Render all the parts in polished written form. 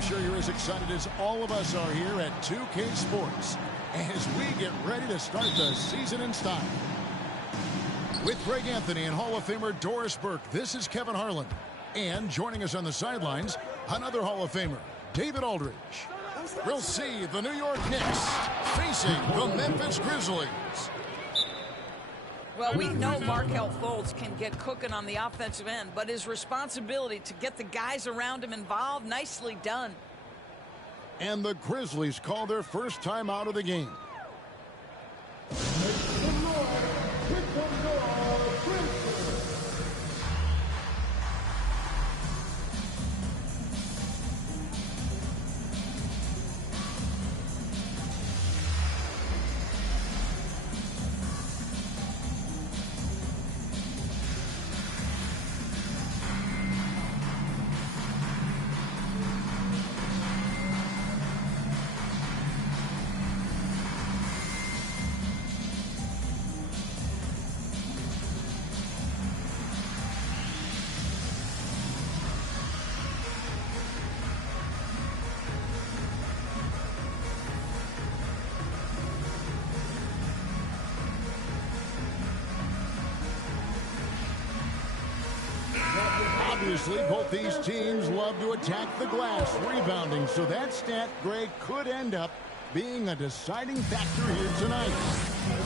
I'm sure you're as excited as all of us are here at 2K Sports as we get ready to start the season in style. With Greg Anthony and Hall of Famer Doris Burke, this is Kevin Harlan. And joining us on the sidelines, another Hall of Famer, David Aldridge. We'll see the New York Knicks facing the Memphis Grizzlies. Well, we know Markelle Fultz can get cooking on the offensive end, but his responsibility to get the guys around him involved, nicely done. And the Grizzlies call their first time out of the game. Obviously, both these teams love to attack the glass, rebounding, so that stat, Greg, could end up being a deciding factor here tonight.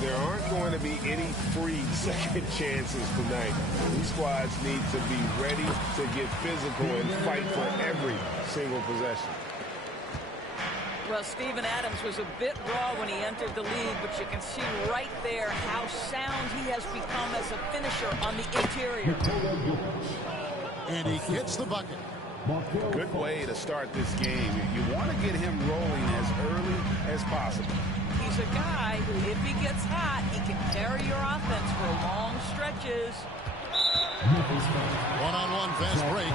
There aren't going to be any free second chances tonight. These squads need to be ready to get physical and fight for every single possession. Well, Steven Adams was a bit raw when he entered the league, but you can see right there how sound he has become as a finisher on the interior. And he gets the bucket. Good way to start this game. You want to get him rolling as early as possible. He's a guy who, if he gets hot, he can carry your offense for long stretches. One-on-one fast break.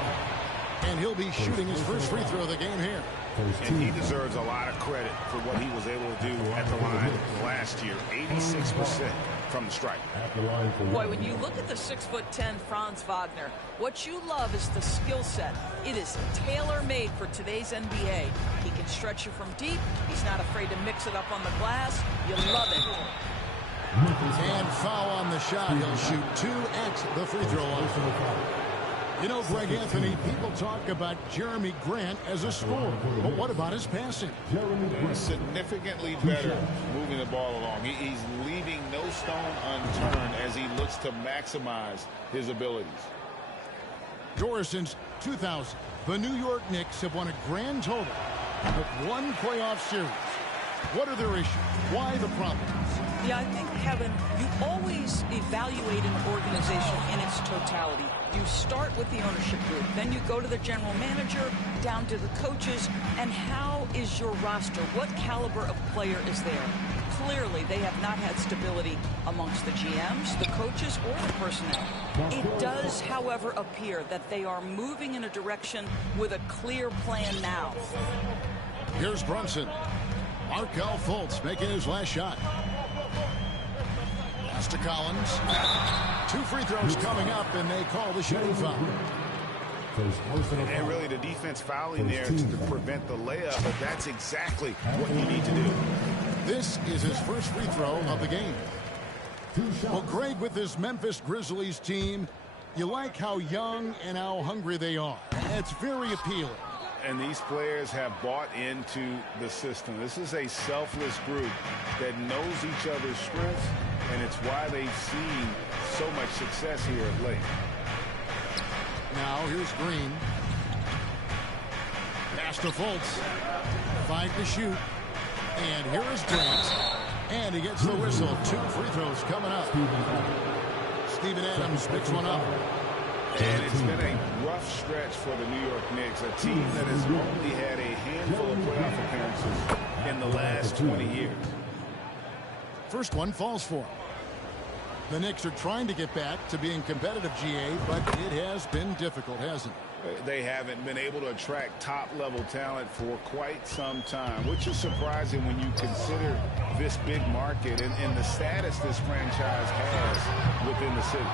And he'll be shooting his first free throw of the game here. And he deserves a lot of credit for what he was able to do at the line last year. 86% from the stripe. Boy, when you look at the 6'10" Franz Wagner, what you love is the skill set. It is tailor-made for today's NBA. He can stretch you from deep. He's not afraid to mix it up on the glass. You love it. And foul on the shot. He'll shoot 2 at the free throw line. You know, Greg Anthony, people talk about Jeremy Grant as a scorer, but what about his passing? Significantly better moving the ball along. He's leaving no stone unturned as he looks to maximize his abilities. Doris, since 2000, the New York Knicks have won a grand total of 1 playoff series. What are their issues? Why the problems? Yeah, I think, Kevin, you always evaluate an organization in its totality. You start with the ownership group, then you go to the general manager, down to the coaches, and how is your roster? What caliber of player is there? Clearly, they have not had stability amongst the GMs, the coaches, or the personnel. It does, however, appear that they are moving in a direction with a clear plan now. Here's Brunson. Markelle Fultz making his last shot. Pass to Collins. 2 free throws coming up, and they call the shooting foul. And really the defense fouling there to prevent the layup, but that's exactly what you need to do. This is his first free throw of the game. Well, Greg, with this Memphis Grizzlies team, you like how young and how hungry they are. It's very appealing. And these players have bought into the system. This is a selfless group that knows each other's strengths, and it's why they've seen so much success here of late. Now here's Green. Pass to Fultz. 5 to shoot. And here is Grant. And he gets the whistle. 2 free throws coming up. Steven Adams picks one up. And it's been a rough stretch for the New York Knicks, a team that has only had a handful of playoff appearances in the last 20 years. First one falls for him. The Knicks are trying to get back to being competitive, GA, but it has been difficult, hasn't it? They haven't been able to attract top-level talent for quite some time, which is surprising when you consider this big market and the status this franchise has within the city.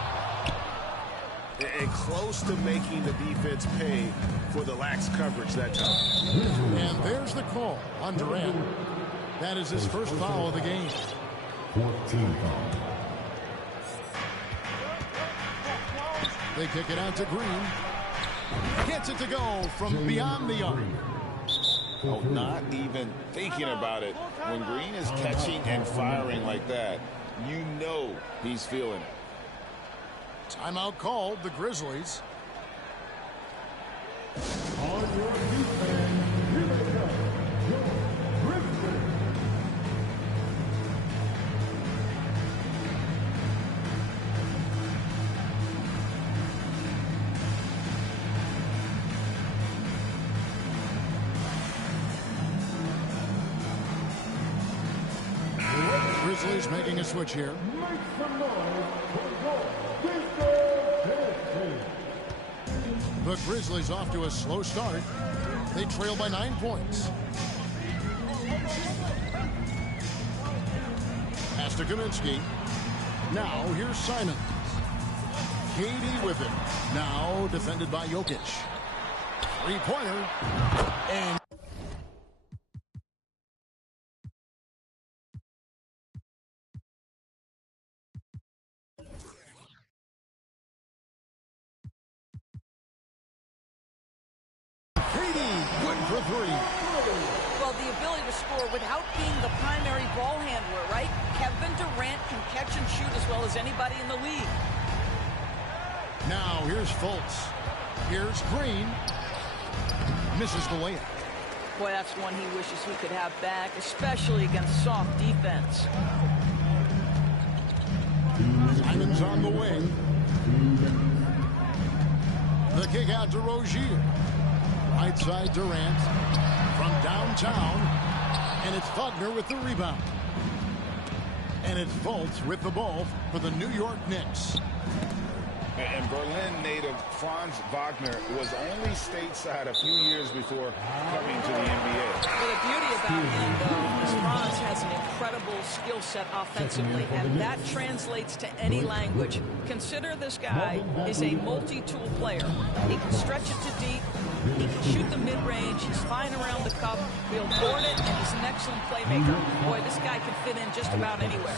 and close to making the defense pay for the lax coverage that time. And there's the call on Durant. That is his first foul of the game. 14 foul. They kick it out to Green. Gets it to go from beyond the arc. Oh, not even thinking about it. When Green is catching and firing like that, you know he's feeling it. Timeout called, the Grizzlies. On your defense, here they come, your Grizzlies. Grizzlies making a switch here. Make some noise for your Grizzlies. The Grizzlies off to a slow start. They trail by 9 points. Pass to Kaminsky. Now here's Simons. KD with it. Now defended by Jokic. Three-pointer. And good for three. Well, the ability to score without being the primary ball handler, right? Kevin Durant can catch and shoot as well as anybody in the league. Now here's Fultz. Here's Green. Misses the layup. Boy, that's one he wishes he could have back, especially against soft defense. Simons on the wing. The kick out to Rozier. Right side Durant from downtown. And it's Wagner with the rebound. And it's Fultz with the ball for the New York Knicks. And Berlin native Franz Wagner was only stateside a few years before coming to the NBA. Well, the beauty about him, though, is Franz has an incredible skill set offensively, and that translates to any language. Consider this guy is a multi-tool player. He can stretch it to deep. He can shoot the mid-range. He's fine around the cup. He'll board it, and he's an excellent playmaker. Boy, this guy can fit in just about anywhere.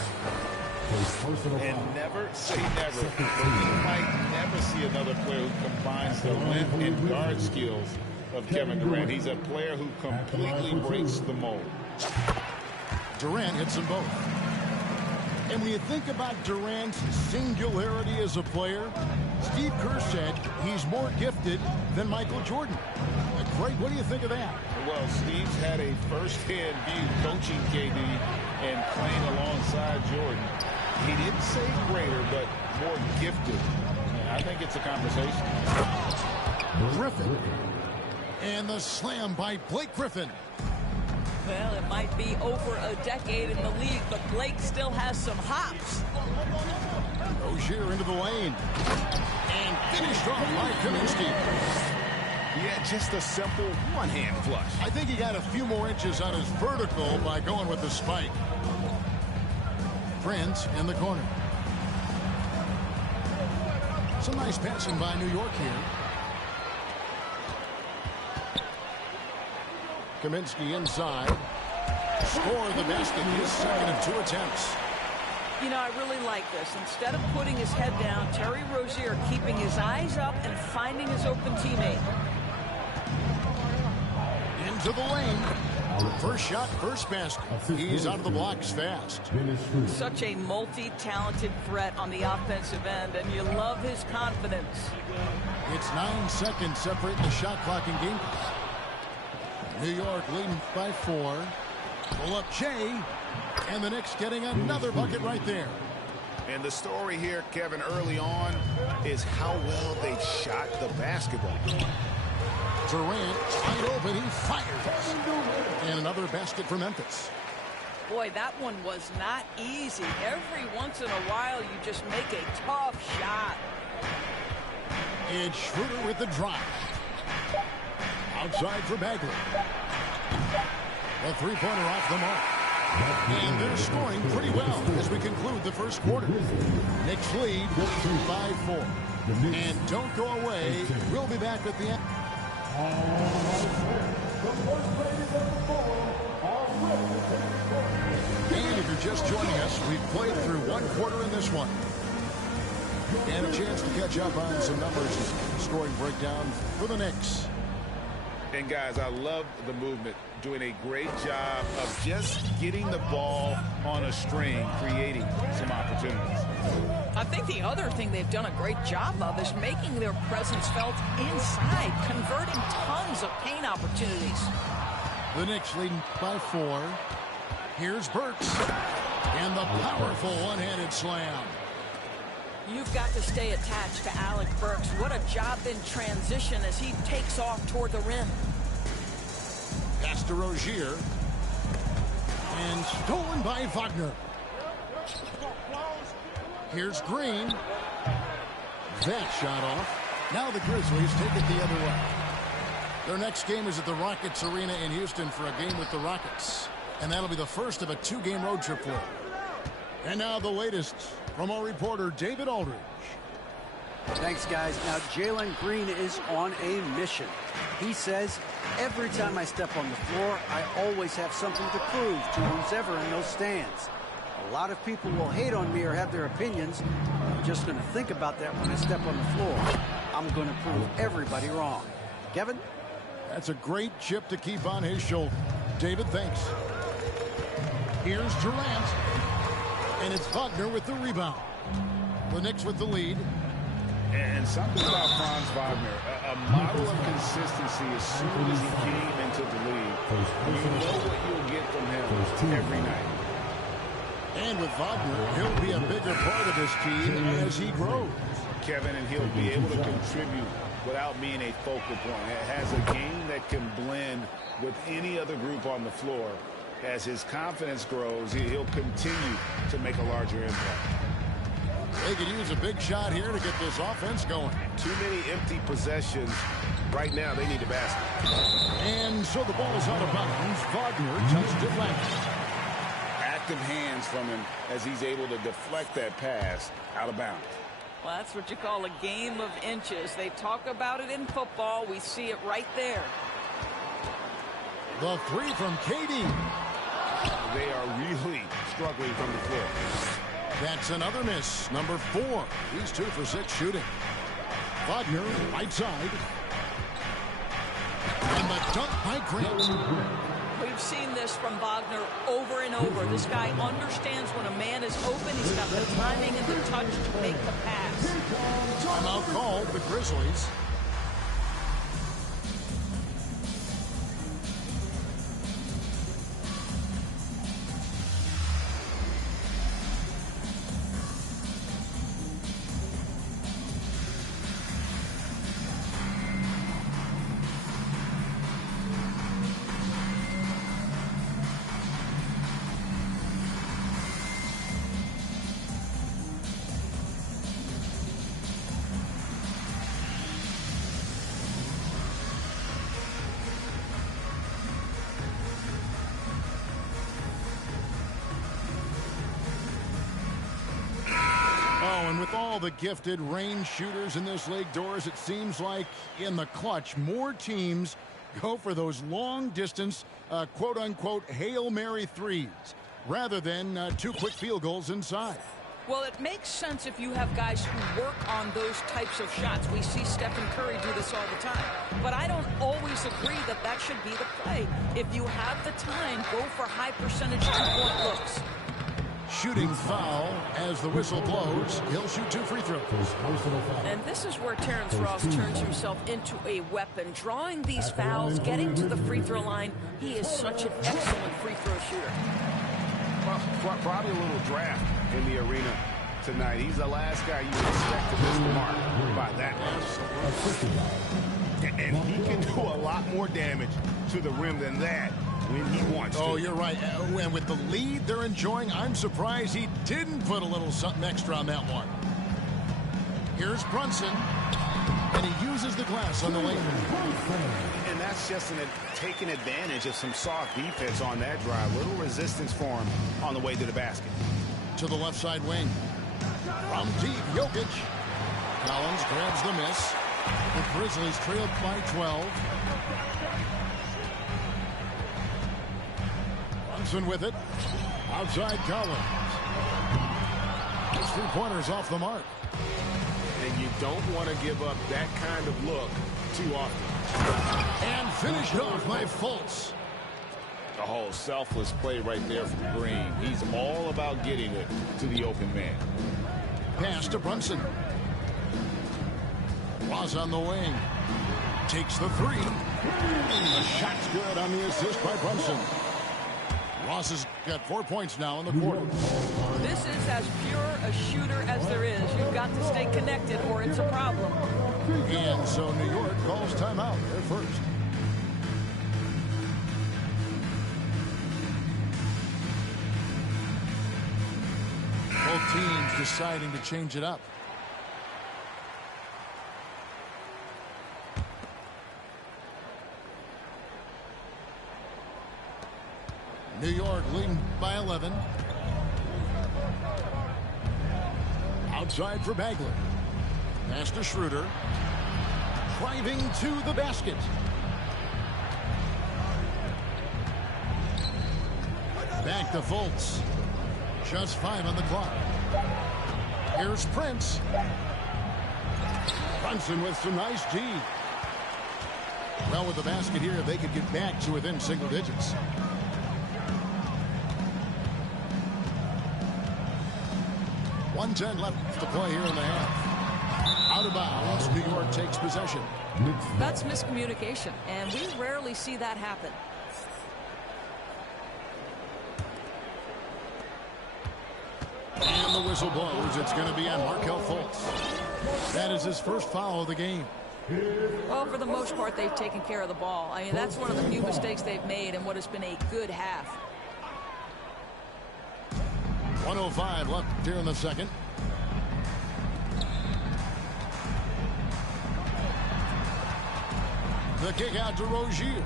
And never say never, but you might never see another player who combines the length and guard skills of Kevin Durant. He's a player who completely breaks the mold. Durant hits them both. And when you think about Durant's singularity as a player, Steve Kerr said he's more gifted than Michael Jordan. Craig, what do you think of that? Well, Steve's had a first-hand view coaching KD and playing alongside Jordan. He didn't say greater, but more gifted. I think it's a conversation. Griffin. And the slam by Blake Griffin. Well, it might be over a decade in the league, but Blake still has some hops. Rozier into the lane. And finished off by Kaminsky. Yeah, just a simple one-hand flush. I think he got a few more inches on his vertical by going with the spike. Prince in the corner. Some nice passing by New York here. Kaminsky inside. Score the basket. His second of 2 attempts. You know, I really like this. Instead of putting his head down, Terry Rozier keeping his eyes up and finding his open teammate. Into the lane. First shot, first basket. He's out of the blocks fast. Such a multi-talented threat on the offensive end, and you love his confidence. It's 9 seconds separating the shot clock and game. New York leading by 4. Pull up Jay, and the Knicks getting another bucket right there. And the story here, Kevin, early on is how well they shot the basketball. Durant, wide open, he fires. And another basket for Memphis. Boy, that one was not easy. Every once in a while, you just make a tough shot. And Schroeder with the drive. Outside for Bagley. The three-pointer off the mark. And they're scoring pretty well as we conclude the first quarter. Knicks lead 5-4. And don't go away. We'll be back at the end. And if you're just joining us, we've played through one quarter in this one. And a chance to catch up on some numbers, scoring breakdown for the Knicks. And guys, I love the movement, doing a great job of just getting the ball on a string, creating some opportunities. I think the other thing they've done a great job of is making their presence felt inside, converting tons of paint opportunities. The Knicks leading by 4. Here's Burks. And the powerful one-handed slam. You've got to stay attached to Alec Burks. What a job in transition as he takes off toward the rim. Pass to Rozier. And stolen by Wagner. Here's Green. That shot off. Now the Grizzlies take it the other way. Their next game is at the Rockets Arena in Houston for a game with the Rockets. And that'll be the first of a 2-game road trip for them. And now the latest from our reporter, David Aldridge. Thanks, guys. Now, Jalen Green is on a mission. He says, every time I step on the floor, I always have something to prove to who's ever in those stands. A lot of people will hate on me or have their opinions. I'm just going to think about that when I step on the floor. I'm going to prove everybody wrong. Kevin? That's a great chip to keep on his shoulder. David, thanks. Here's Durant. And it's Wagner with the rebound. The Knicks with the lead. And something about Franz Wagner, a model of consistency as soon as he came into the league. You know what you'll get from him every night. And with Wagner, he'll be a bigger part of this team as he grows. Kevin, and he'll be able to contribute without being a focal point. It has a game that can blend with any other group on the floor. As his confidence grows, he'll continue to make a larger impact. They could use a big shot here to get this offense going. Too many empty possessions. Right now, they need a basket. And so the ball's out of bounds. Wagner touched it left. Active hands from him as he's able to deflect that pass out of bounds. Well, that's what you call a game of inches. They talk about it in football. We see it right there. The 3 from KD. They are really struggling from the floor. That's another miss. Number 4. He's 2 for 6 shooting. Wagner, right side. And the dunk by Grant. We've seen this from Wagner over and over. This guy understands when a man is open. He's got the timing and the touch to make the pass. Timeout called, the Grizzlies. And with all the gifted range shooters in this league, Doris, it seems like in the clutch, more teams go for those long-distance, quote-unquote, Hail Mary threes, rather than 2 quick field goals inside. Well, it makes sense if you have guys who work on those types of shots. We see Stephen Curry do this all the time. But I don't always agree that that should be the play. If you have the time, go for high-percentage two-point looks. Shooting foul as the whistle blows. He'll shoot 2 free throws. And this is where Terrence Ross turns himself into a weapon. Drawing these fouls, getting to the free throw line. He is such an excellent free throw shooter. Well, probably a little draft in the arena tonight. He's the last guy you would expect to miss the mark by that much. And he can do a lot more damage to the rim than that when he wants to. Oh, you're right. And with the lead they're enjoying, I'm surprised he didn't put a little something extra on that one. Here's Brunson, and he uses the glass on the lane. And that's just taking advantage of some soft defense on that drive. Little resistance for him on the way to the basket. To the left side wing. From deep, Jokic. Collins grabs the miss. The Grizzlies trailed by 12. Brunson with it. Outside Collins. His three-pointers off the mark. And you don't want to give up that kind of look too often. And finished off by Fultz. The whole selfless play right there from Green. He's all about getting it to the open man. Pass to Brunson. Ross on the wing. Takes the three. The shot's good on the assist by Brunson. Ross has got 4 points now in the quarter. This is as pure a shooter as there is. You've got to stay connected or it's a problem. And so New York calls timeout. They're first. Both teams deciding to change it up. New York leading by 11. Outside for Bagley. Pass to Schroeder. Driving to the basket. Back to Fultz. Just 5 on the clock. Here's Prince. Brunson with some nice D. Well, with the basket here, they could get back to within single digits. .110 left to play here in the half. Out of bounds, New York takes possession. That's miscommunication, and we rarely see that happen. And the whistle blows. It's going to be on Markelle Fultz. That is his first foul of the game. Well, for the most part, they've taken care of the ball. I mean, that's one of the few mistakes they've made in what has been a good half. 1:05 left here in the second. The kick out to Rozier.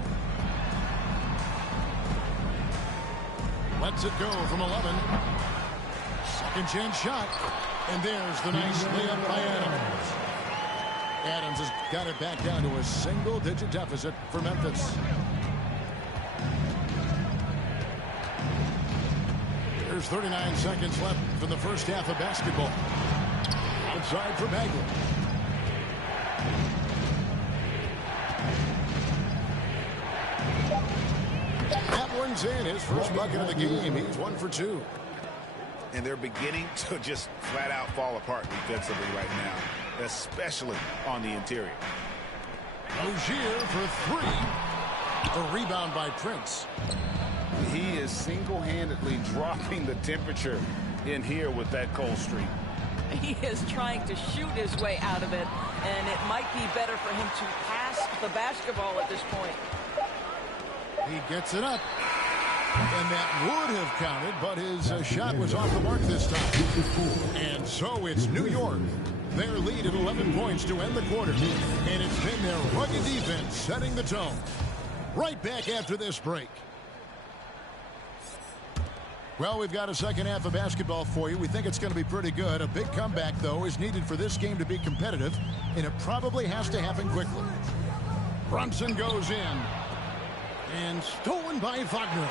Lets it go from 11. Second chance shot. And there's the nice layup by Adams. Adams has got it back down to a single-digit deficit for Memphis. There's 39 seconds left from the first half of basketball. Outside for Bagley. That one's in. His first bucket of the game. He's 1 for 2. And they're beginning to just flat out fall apart defensively right now, especially on the interior. Rozier for 3. The rebound by Prince. He is single-handedly dropping the temperature in here with that cold streak. He is trying to shoot his way out of it, and it might be better for him to pass the basketball at this point. He gets it up. And that would have counted, but his shot was off the mark this time. And so it's New York. Their lead at 11 points to end the quarter. And it's been their rugged defense setting the tone. Right back after this break. Well, we've got a second half of basketball for you. We think it's going to be pretty good. A big comeback, though, is needed for this game to be competitive, and it probably has to happen quickly. Brunson goes in. And stolen by Wagner.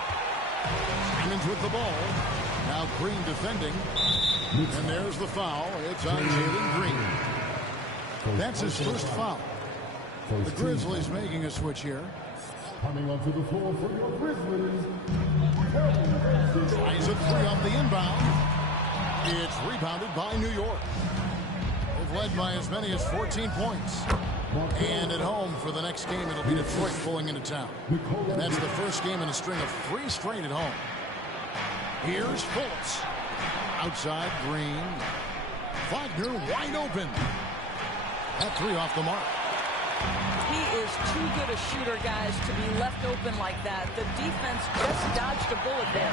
Simons with the ball. Now Green defending. And there's the foul. It's on Jalen Green. That's his first foul. The Grizzlies making a switch here. Coming onto the floor for your Grizzlies. Tries a 3 off the inbound. It's rebounded by New York. They've led by as many as 14 points. And at home for the next game, it'll be Detroit pulling into town. And that's the first game in a string of 3 straight at home. Here's Fultz. Outside Green. Wagner wide open. That 3 off the mark. He is too good a shooter, guys, to be left open like that. The defense just dodged a bullet there.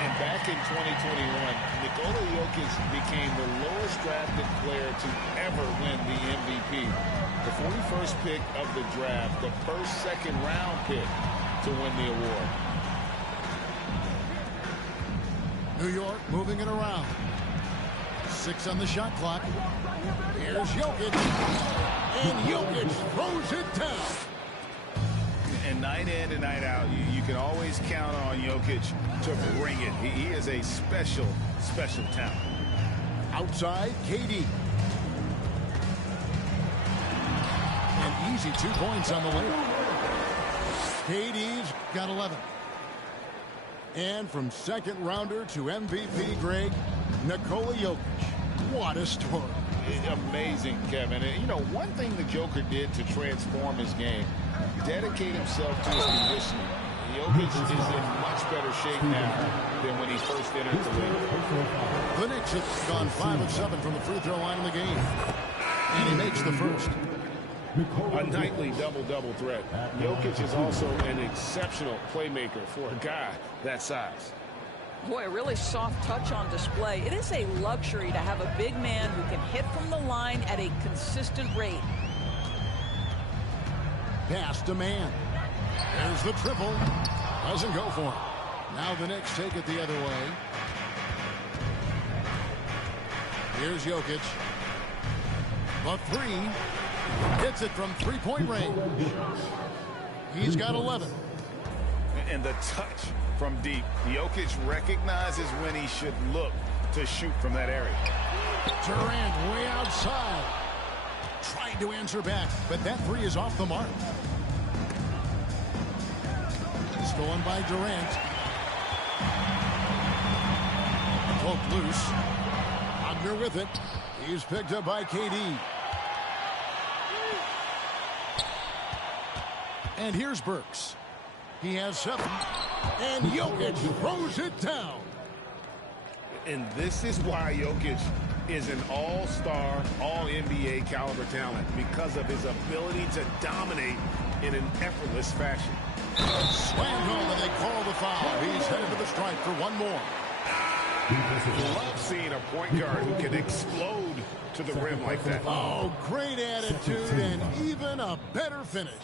And back in 2021, Nikola Jokic became the lowest drafted player to ever win the MVP. The 41st pick of the draft, the first second-round pick to win the award. New York moving it around. 6 on the shot clock. Here's Jokic. And Jokic throws it down. And night in and night out, you can always count on Jokic to bring it. He is a special, special talent. Outside, KD. An easy 2 points on the way. KD's got 11. And from second rounder to MVP, Greg, Nikola Jokic. What a story. Amazing, Kevin. And, you know, one thing the Joker did to transform his game, dedicate himself to his conditioning. Jokic is in much better shape now than when he first entered the league. The Knicks have gone 5 of 7 from the free throw line in the game. And he makes the first. A nightly double-double threat. Jokic is also an exceptional playmaker for a guy that size. Boy, a really soft touch on display. It is a luxury to have a big man who can hit from the line at a consistent rate. Pass to man. There's the triple. Doesn't go for him. Now the Knicks take it the other way. Here's Jokic. The 3. Hits it from three-point range. He's got 11. And the touch from deep. Jokic recognizes when he should look to shoot from that area. Durant way outside. Trying to answer back, but that 3 is off the mark. Stolen by Durant. Poked loose. Wagner with it. He's picked up by KD. And here's Burks. He has 7. And Jokic throws it down. And this is why Jokic is an all-star, all-NBA caliber talent, because of his ability to dominate in an effortless fashion. Slammed home and they call the foul. He's headed to the stripe for one more. Love seeing a point guard who can explode to the rim like that. Oh, great attitude and even a better finish.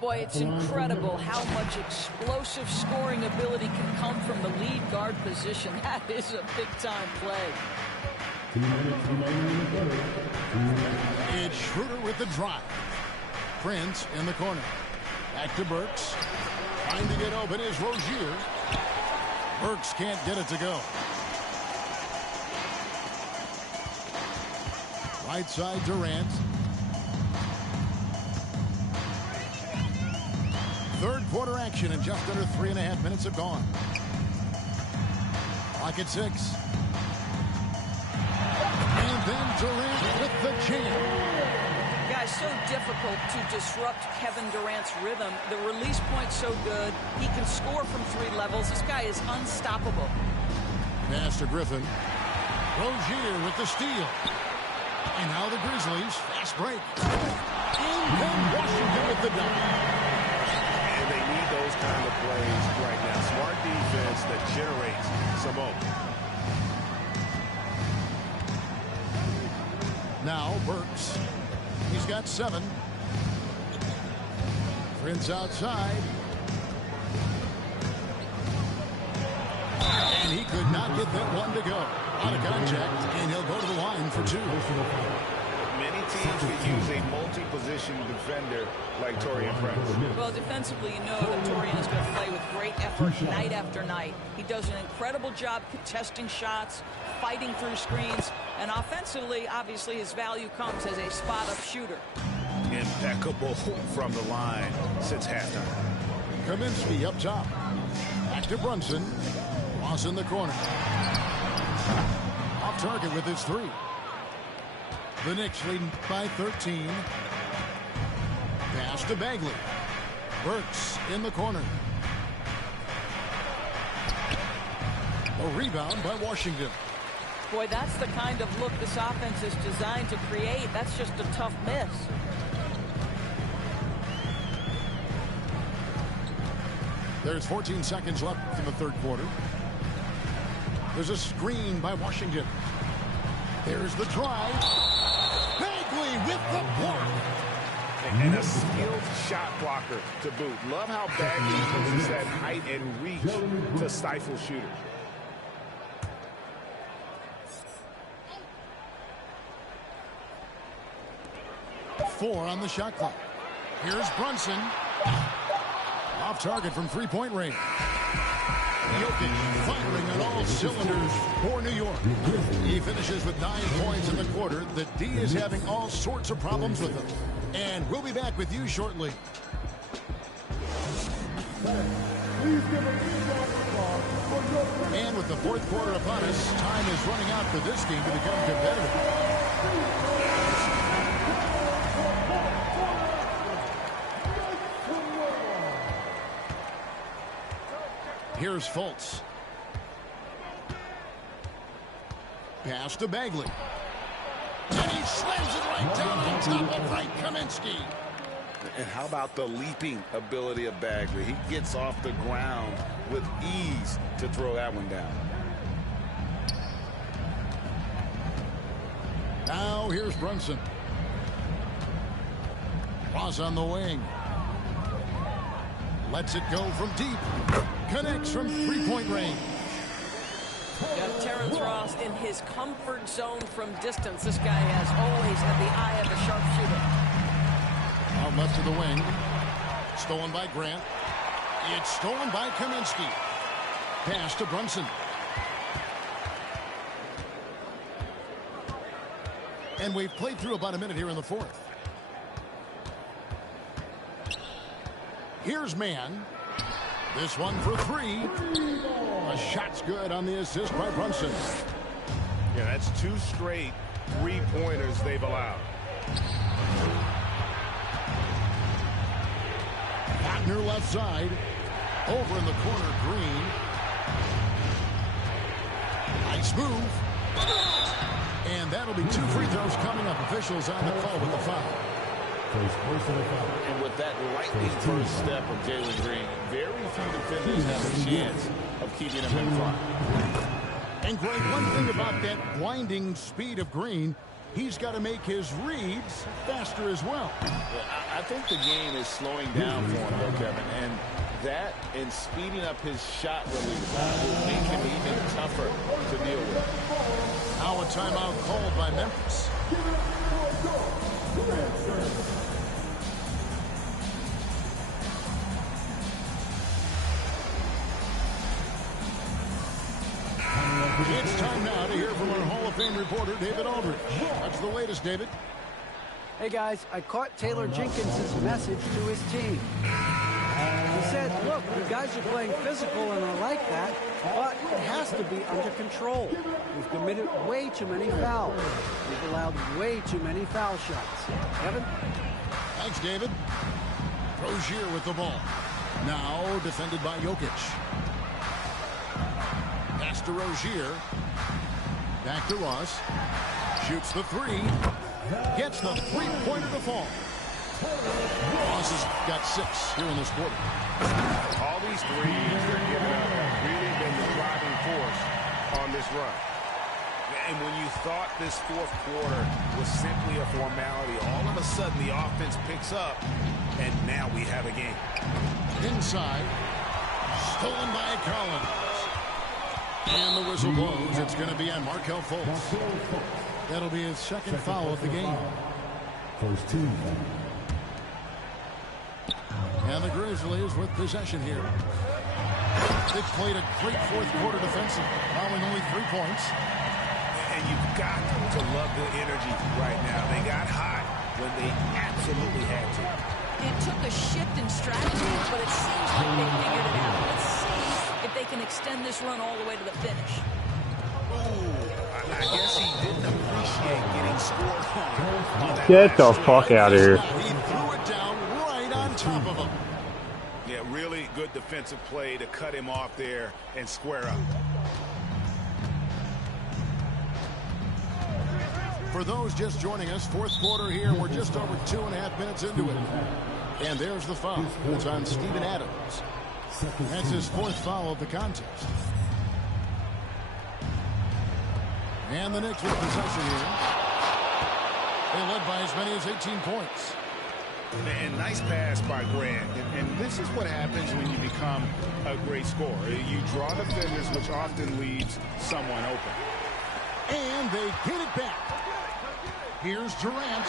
Boy, it's incredible how much explosive scoring ability can come from the lead guard position. That is a big-time play. It's Schroeder with the drive. Prince in the corner. Back to Burks. Trying to get open is Rozier. Burks can't get it to go. Right side Durant. Third quarter action and just under 3.5 minutes have gone. Clock at 6. And then Durant with the jam. Guys, so difficult to disrupt Kevin Durant's rhythm. The release point's so good. He can score from 3 levels. This guy is unstoppable. Pass to Griffin. Rozier with the steal. And now the Grizzlies. Fast break. In comes Washington with the dunk. And they need those kind of plays right now. Smart defense that generates some open. Now Burks. He's got 7. Prince outside. And he could not get that one to go. Out of contact, and he'll go to the line for 2. Many teams could use a multi-position defender like Taurean Prince. Well, defensively, you know that Taurean is going to play with great effort night after night. He does an incredible job contesting shots, fighting through screens, and offensively, obviously, his value comes as a spot-up shooter. Impeccable from the line since halftime. Kaminsky up top. Back to Brunson. Ross in the corner. Off target with his 3. The Knicks leading by 13. Pass to Bagley. Burks in the corner. A rebound by Washington. Boy, that's the kind of look this offense is designed to create. That's just a tough miss. There's 14 seconds left in the third quarter. There's a screen by Washington. There's the drive. Bagley with the block. And a skilled shot blocker to boot. Love how Bagley uses that height and reach to stifle shooters. 4 on the shot clock. Here's Brunson. Off target from three-point range. Jokic firing on all cylinders for New York. He finishes with 9 points in the quarter. The D is having all sorts of problems with him. And we'll be back with you shortly. And with the fourth quarter upon us, time is running out for this game to become competitive. Here's Fultz. Pass to Bagley. And he slams it right down on top of Frank Kaminsky. And how about the leaping ability of Bagley? He gets off the ground with ease to throw that one down. Now here's Brunson. Cross on the wing. Lets it go from deep. Connects from three-point range. Yeah, Terrence Ross in his comfort zone from distance. This guy has always had the eye of a sharpshooter. Out left to the wing. Stolen by Grant. It's stolen by Kaminsky. Pass to Brunson. And we've played through about a minute here in the fourth. Here's Mann. This one for 3. A shot's good on the assist by Brunson. Yeah, that's 2 straight 3-pointers they've allowed. Wagner left side. Over in the corner, Green. Nice move. And that'll be 2 free throws coming up. Officials on the call with the foul. And with that lightning first step of Jalen Green, very few defenders have a chance of keeping him in front. And Greg, one thing about that blinding speed of Green, he's got to make his reads faster as well. I think the game is slowing down for him, though, Kevin. And that and speeding up his shot release will make him even tougher to deal with. Now a timeout called by Memphis. It's time now to hear from our Hall of Fame reporter, David Aldridge. What's the latest, David? Hey, guys, I caught Taylor Jenkins' message to his team. He said, look, you guys are playing physical, and I like that, but it has to be under control. We've committed way too many fouls. We've allowed way too many foul shots. Kevin? Thanks, David. Rozier with the ball. Now defended by Jokic. Pass to Rozier. Back to Ross. Shoots the 3. Gets the three-pointer to fall. Ross has got 6 here in this quarter. All these threes they're giving up have really been the driving force on this run. And when you thought this fourth quarter was simply a formality, all of a sudden the offense picks up, and now we have a game. Inside. Stolen by Collins. And the whistle blows. It's going to be on Markelle Fultz. That'll be his second foul of the game. First team. And the Grizzlies with possession here. They've played a great fourth quarter defensive, allowing only 3 points. And you've got to love the energy right now. They got hot when they absolutely had to. It took a shift in strategy, but it seems like they figured it out. Let's see if they can extend this run all the way to the finish. I guess he didn't appreciate getting scored on. Get the fuck out of here. He threw it down right on top of him. Yeah, really good defensive play to cut him off there and square up. For those just joining us, fourth quarter here. We're just over 2.5 minutes into it. And there's the foul. It's on Steven Adams. That's his 4th foul of the contest. And the Knicks with possession here. They led by as many as 18 points. Man, nice pass by Grant. And this is what happens when you become a great scorer. You draw defenders, which often leaves someone open. And they get it back. Here's Durant.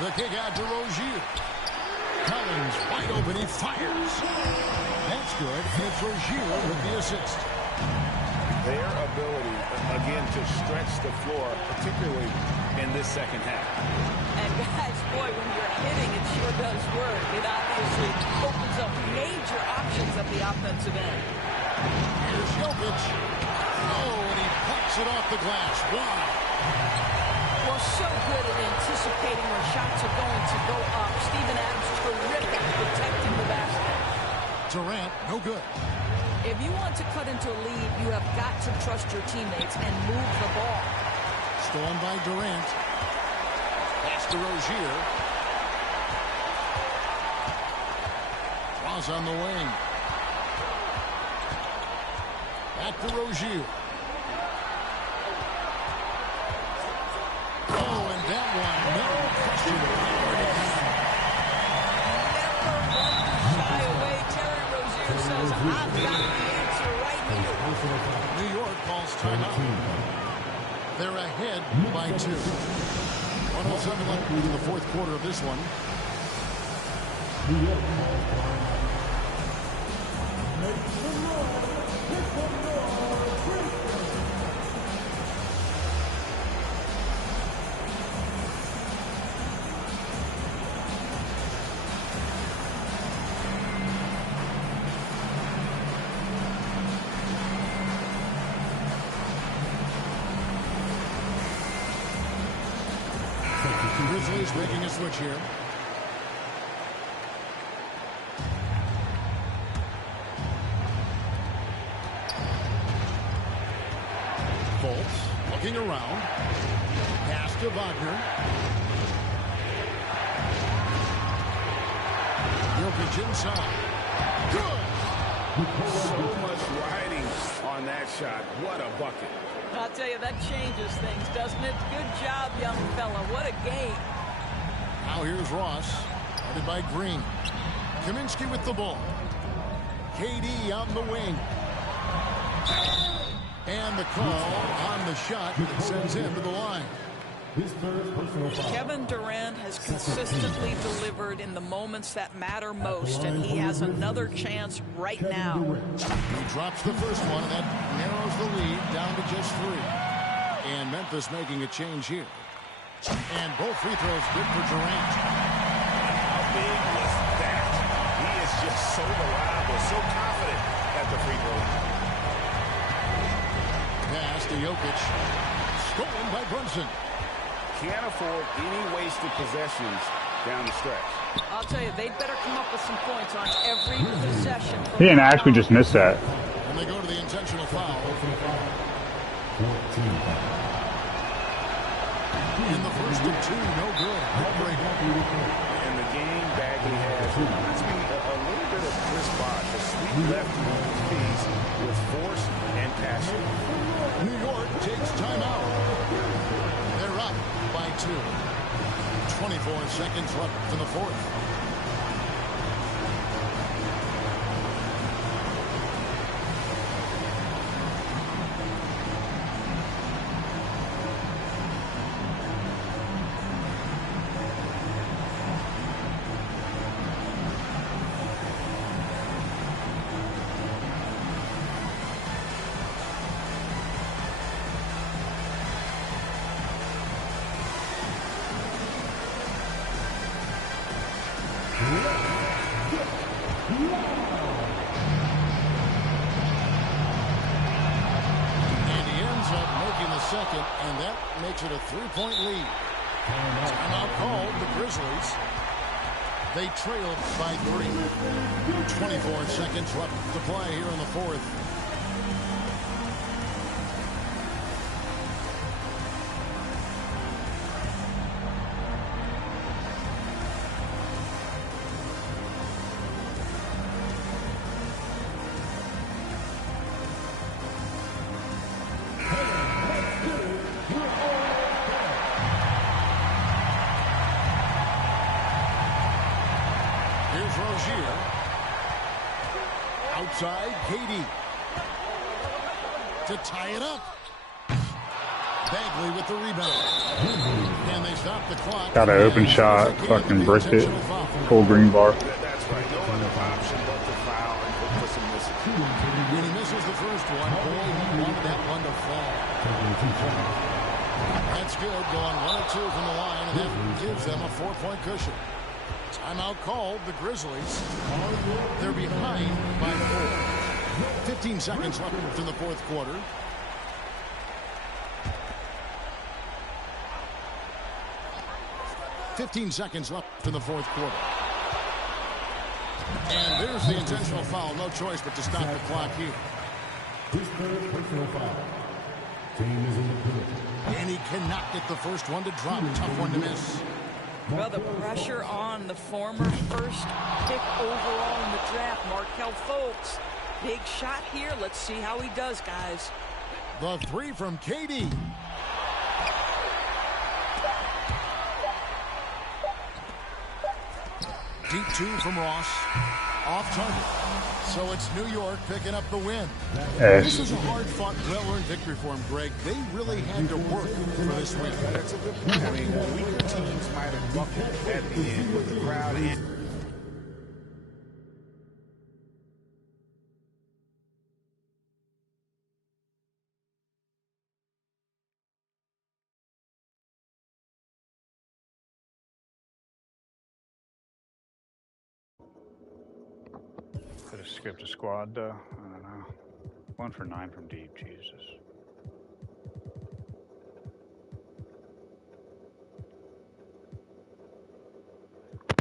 The kick out to Rozier. Collins wide open. He fires. That's good. And it's Rozier with the assist. Their ability, again, to stretch the floor, particularly in this second half. And guys, boy, when you're hitting, it sure does work. It obviously opens up major options at the offensive end. Here's Jokic. Oh, and he pucks it off the glass. Wow. Well, so good at anticipating when shots are going to go up. Steven Adams terrific protecting the basket. Durant, no good. If you want to cut into a lead, you have got to trust your teammates and move the ball. Stolen by Durant. Pass to Rozier. Draws on the wing. Back to Rozier. Oh, and that one, no question. Never one to shy away. Terry Rozier says, I've got the answer right here. New York calls timeout. They're ahead by 2. 107 left in the fourth quarter of this one. New York calls timeout. Make some noise. Make some noise. Grizzlies making a switch here. Fultz looking around. Pass to Wagner. Jokic inside. Good. So much riding on that shot. What a bucket. I'll tell you, that changes things, doesn't it? Good job, young fella. What a game. Now here's Ross. Guarded by Green. Kaminsky with the ball. KD on the wing. And the call on the shot that sends him to the line. Kevin Durant has consistently delivered in the moments that matter most, and he has another chance right now. He drops the first one, and that narrows the lead down to just 3. And Memphis making a change here. And both free throws good for Durant. How big was that? He is just so reliable, so confident at the free throw line. Pass to Jokic. Stolen by Brunson. Can't afford any wasted possessions down the stretch. I'll tell you, they'd better come up with some points on every possession. He didn't actually just miss that. And they go to the intentional foul. In the first of 2, no good. And the game Bagley has reminds me a little bit of Chris Bosh, a sweet left piece with force and passion. New York takes timeout. They're up by 2. 24 seconds left in the fourth. Second, and that makes it a 3-point lead. Timeout called the Grizzlies. They trailed by 3. 24 seconds left to play here in the fourth. Rozier. Outside, KD. To tie it up. Bagley with the rebound. And they stop stop the clock. Got an open shot, fucking bricked it. Full green bar. That's right. No other option but to foul and look for some misses. When he misses the first one, boy, he wanted that one to fall. That's good, going 1 of 2 from the line, and that gives them a 4-point cushion. Timeout called, the Grizzlies. They're behind by 4. 15 seconds left in the fourth quarter. .15 seconds left in the fourth quarter. And there's the intentional foul. No choice but to stop the clock here. Personal foul. Team is in the penalty. And he cannot get the first one to drop. Tough one to miss. Well, the pressure on the former first pick overall in the draft, Markelle Fultz. Big shot here. Let's see how he does, guys. The 3 from KD. Deep 2 from Ross. Off target. So it's New York picking up the win. This is a hard-fought, well-earned victory for him, Greg. They really had to work for this win. That's a good point. I mean, weaker teams might have buckled at the end, but the crowd in. Could have skipped a squad, though. I don't know. 1 for 9 from deep, Jesus.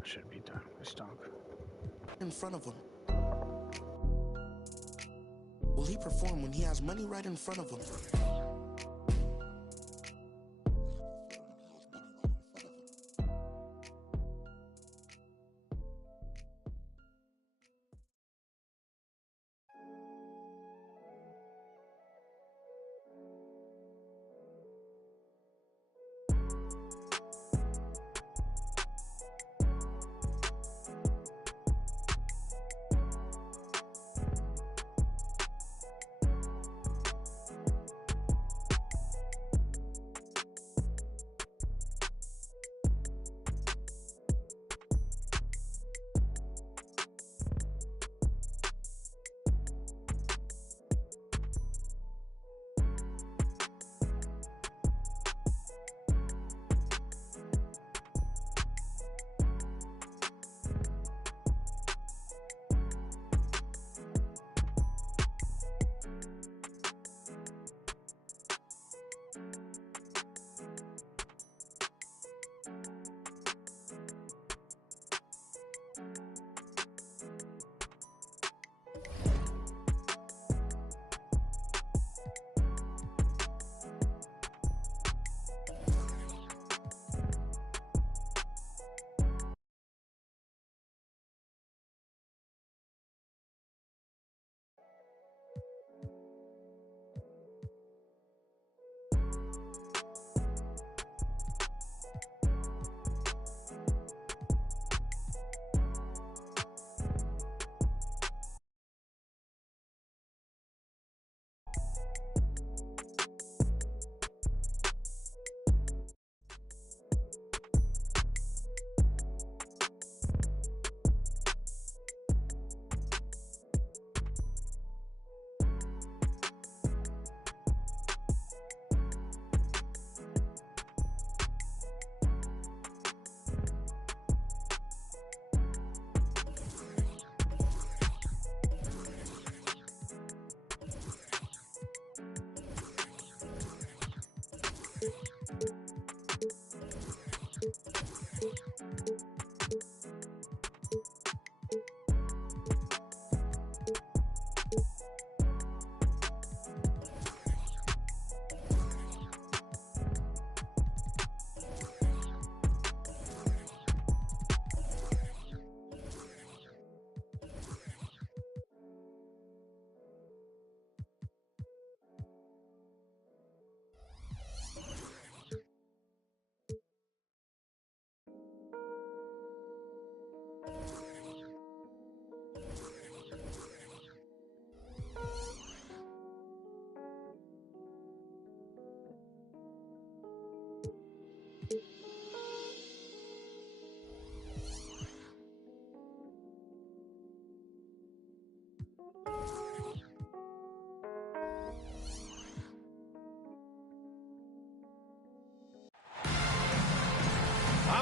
Should be done. We stunk. In front of him. Will he perform when he has money right in front of him?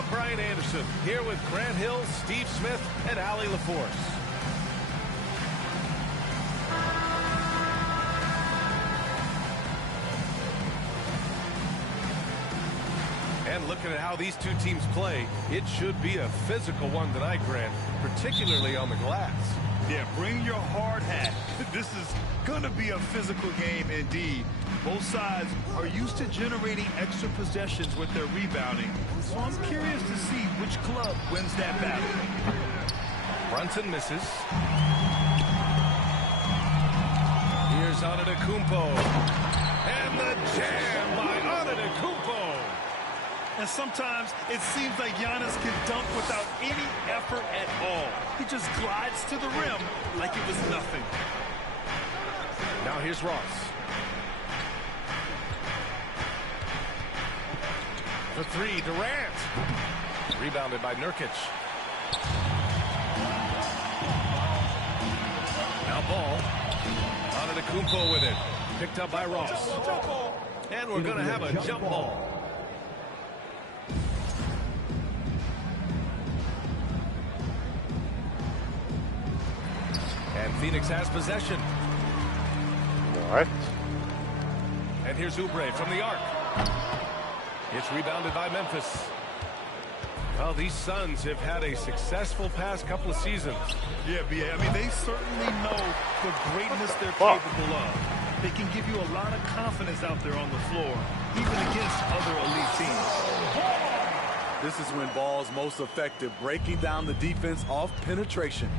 Brian Anderson here with Grant Hill, Steve Smith, and Allie LaForce. And looking at how these two teams play, it should be a physical one tonight, Grant, particularly on the glass. Yeah, bring your hard hat. This is going to be a physical game indeed. Both sides are used to generating extra possessions with their rebounding, so I'm curious to see which club wins that battle. Brunson misses. Here's Antetokounmpo. And the jam by Antetokounmpo. And sometimes it seems like Giannis can dunk without any effort at all. He just glides to the rim like it was nothing. Now here's Ross. For three, Durant. Rebounded by Nurkic. Now Ball. Antetokounmpo with it. Picked up by Ross. And we're going to have a jump ball. And Phoenix has possession. What? And here's Oubre from the arc. It's rebounded by Memphis. Well, these Suns have had a successful past couple of seasons. Yeah, I mean, they certainly know the greatness they're capable of. They can give you a lot of confidence out there on the floor, even against other elite teams. This is when Ball's most effective, breaking down the defense off penetration.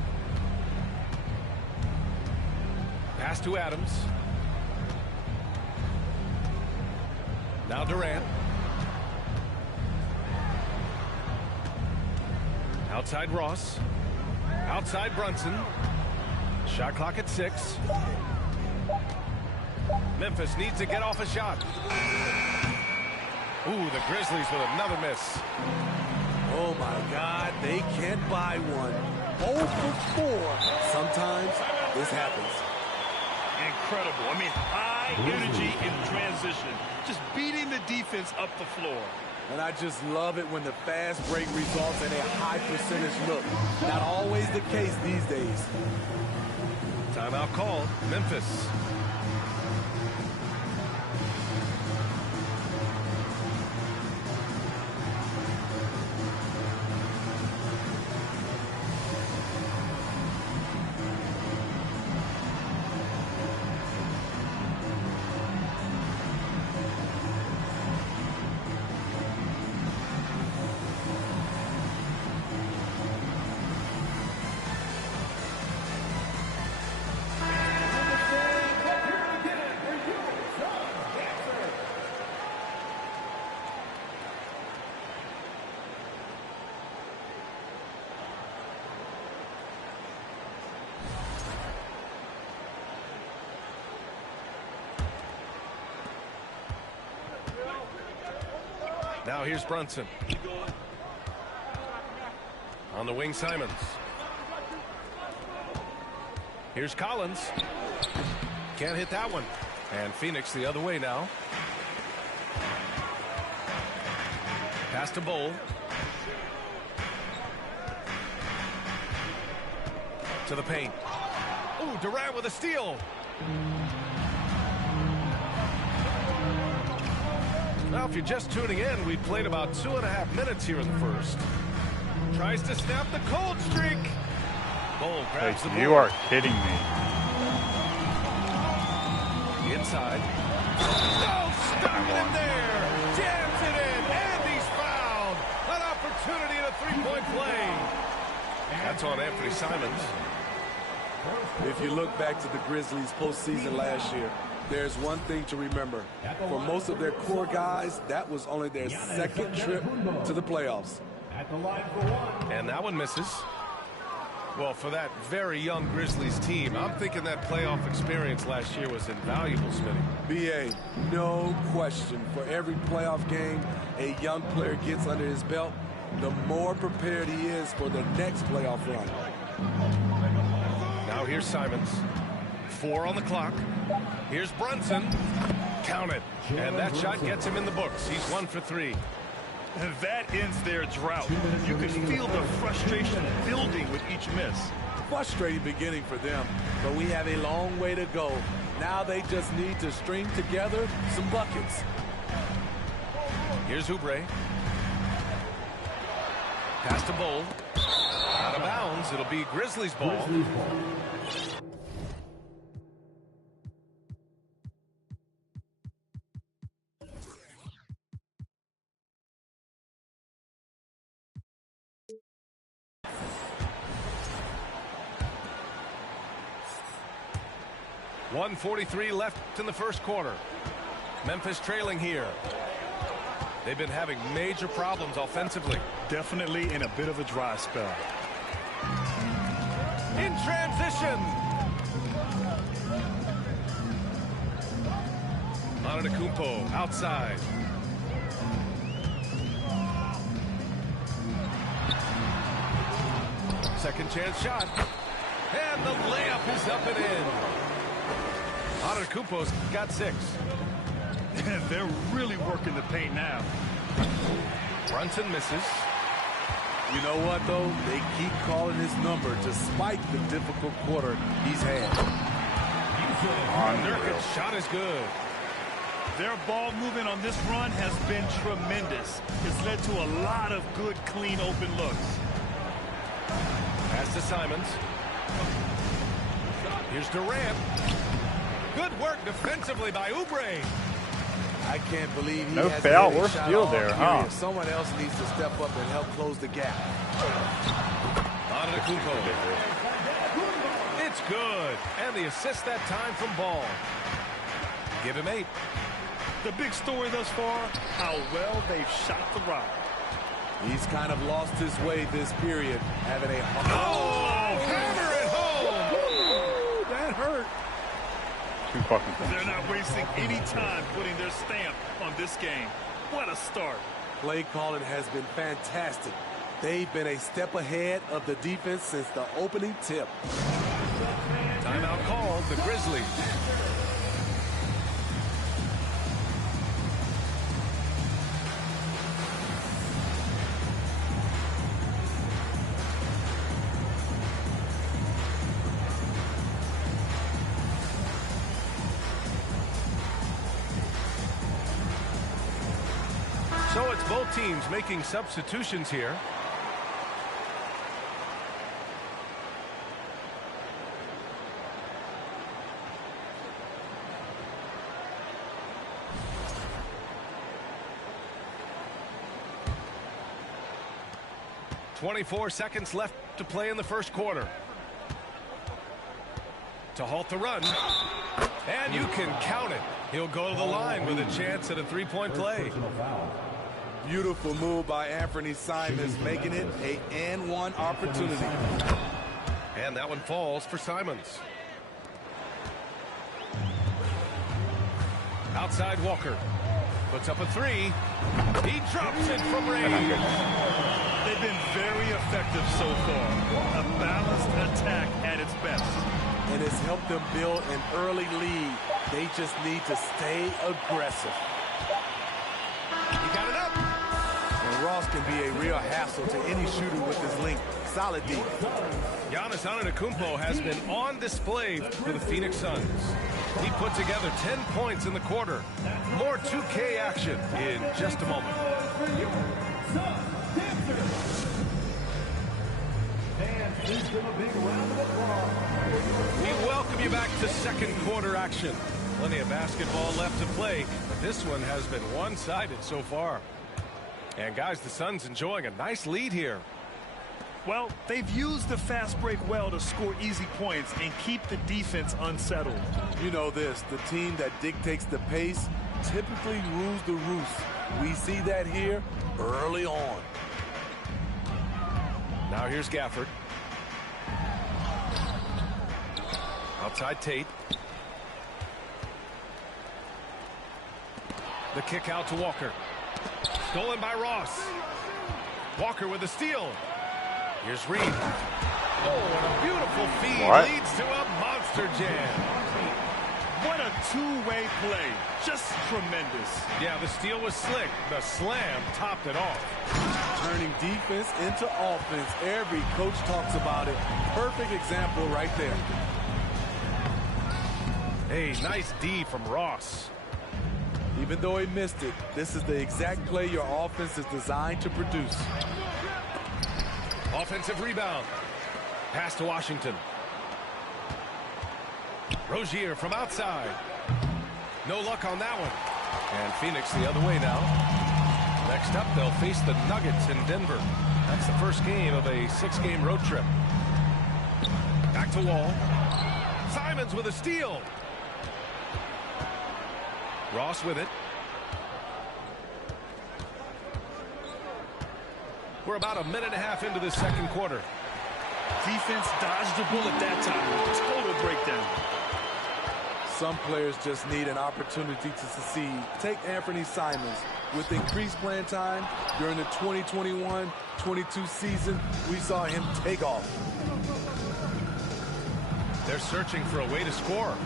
Pass to Adams. Now Durant. Outside Ross. Outside Brunson. Shot clock at 6. Memphis needs to get off a shot. Ooh, the Grizzlies with another miss. Oh my God, they can't buy one. 0 for 4. Sometimes this happens. Incredible. I mean, high energy in transition. Just beating the defense up the floor. And I just love it when the fast break results in a high percentage look. Not always the case these days. Timeout called. Memphis. Now here's Brunson. On the wing, Simons. Here's Collins. Can't hit that one. And Phoenix the other way now. Pass to Bol. To the paint. Ooh, Durant with a steal. Now, if you're just tuning in, we played about 2.5 minutes here in the first. Tries to snap the cold streak. Bol grabs the ball. You are kidding me. Inside. Oh, stop it there. Jams it in, and he's fouled. An opportunity in a three-point play. That's on Anthony Simons. If you look back to the Grizzlies postseason last year, there's one thing to remember. For most of their core guys, that was only their second trip to the playoffs. And that one misses. Well, for that very young Grizzlies team, I'm thinking that playoff experience last year was invaluable, Smitty. B.A., no question. For every playoff game a young player gets under his belt, the more prepared he is for the next playoff run. Now here's Simons. 4 on the clock. Here's Brunson. Count it. And that shot gets him in the books. He's 1 for 3. And that ends their drought. You can feel the frustration building with each miss. Frustrating beginning for them, but we have a long way to go. Now they just need to string together some buckets. Here's Oubre. Pass to Bol. Out of bounds. It'll be Grizzlies ball. .143 left in the first quarter. Memphis trailing here. They've been having major problems offensively. Definitely in a bit of a dry spell. In transition. Antetokounmpo outside. Second chance shot. And the layup is up and in. Antetokounmpo's got 6. And they're really working the paint now. Brunson misses. You know what, though? They keep calling his number despite the difficult quarter he's had. Nurkic's shot is good. Their ball movement on this run has been tremendous. It's led to a lot of good, clean, open looks. Pass to Simons. Here's Durant. Good work defensively by Oubre. I can't believe he no has foul a or shot steal all there, period. huh? Someone else needs to step up and help close the gap. Antetokounmpo. It's good. And the assist that time from Ball. Give him 8. The big story thus far, how well they've shot the rock. He's kind of lost his way this period, having a hammer it home. Woo, that hurt. Too fucking close. They're not wasting any time putting their stamp on this game. What a start. Play calling has been fantastic. They've been a step ahead of the defense since the opening tip. Timeout called, the Grizzlies. So it's both teams making substitutions here. .24 seconds left to play in the first quarter. To halt the run. And you can count it. He'll go to the line with a chance at a three-point play. Beautiful move by Anthony Simons, making it a and-one opportunity. And that one falls for Simons. Outside Walker. Puts up a 3. He drops it from range. They've been very effective so far. A balanced attack at its best. And it's helped them build an early lead. They just need to stay aggressive. He got it up. And Ross can be a real hassle to any shooter with his length. Solid D. Giannis Antetokounmpo has been on display for the Phoenix Suns. He put together 10 points in the quarter. More 2K action in just a moment. We welcome you back to second quarter action. Plenty of basketball left to play, but this one has been one-sided so far. And guys, the Suns enjoying a nice lead here. Well, they've used the fast break well to score easy points and keep the defense unsettled. You know this, the team that dictates the pace typically rules the roost. We see that here early on. Now here's Gafford. Outside Tate. The kick out to Walker. Stolen by Ross. Walker with the steal. Here's Reed. Oh, and a beautiful feed leads to a monster jam. What a two-way play. Just tremendous. Yeah, the steal was slick. The slam topped it off. Turning defense into offense. Every coach talks about it. Perfect example right there. Hey, nice D from Ross. Even though he missed it, this is the exact play your offense is designed to produce. Offensive rebound. Pass to Washington. Rozier from outside. No luck on that one. And Phoenix the other way now. Next up, they'll face the Nuggets in Denver. That's the first game of a 6-game road trip. Back to Wall. Simons with a steal. Ross with it. We're about a minute and a half into the second quarter. Defense dodged the bullet that time. Total breakdown. Some players just need an opportunity to succeed. Take Anthony Simons. With increased playing time during the 2021-22 season, we saw him take off. They're searching for a way to score.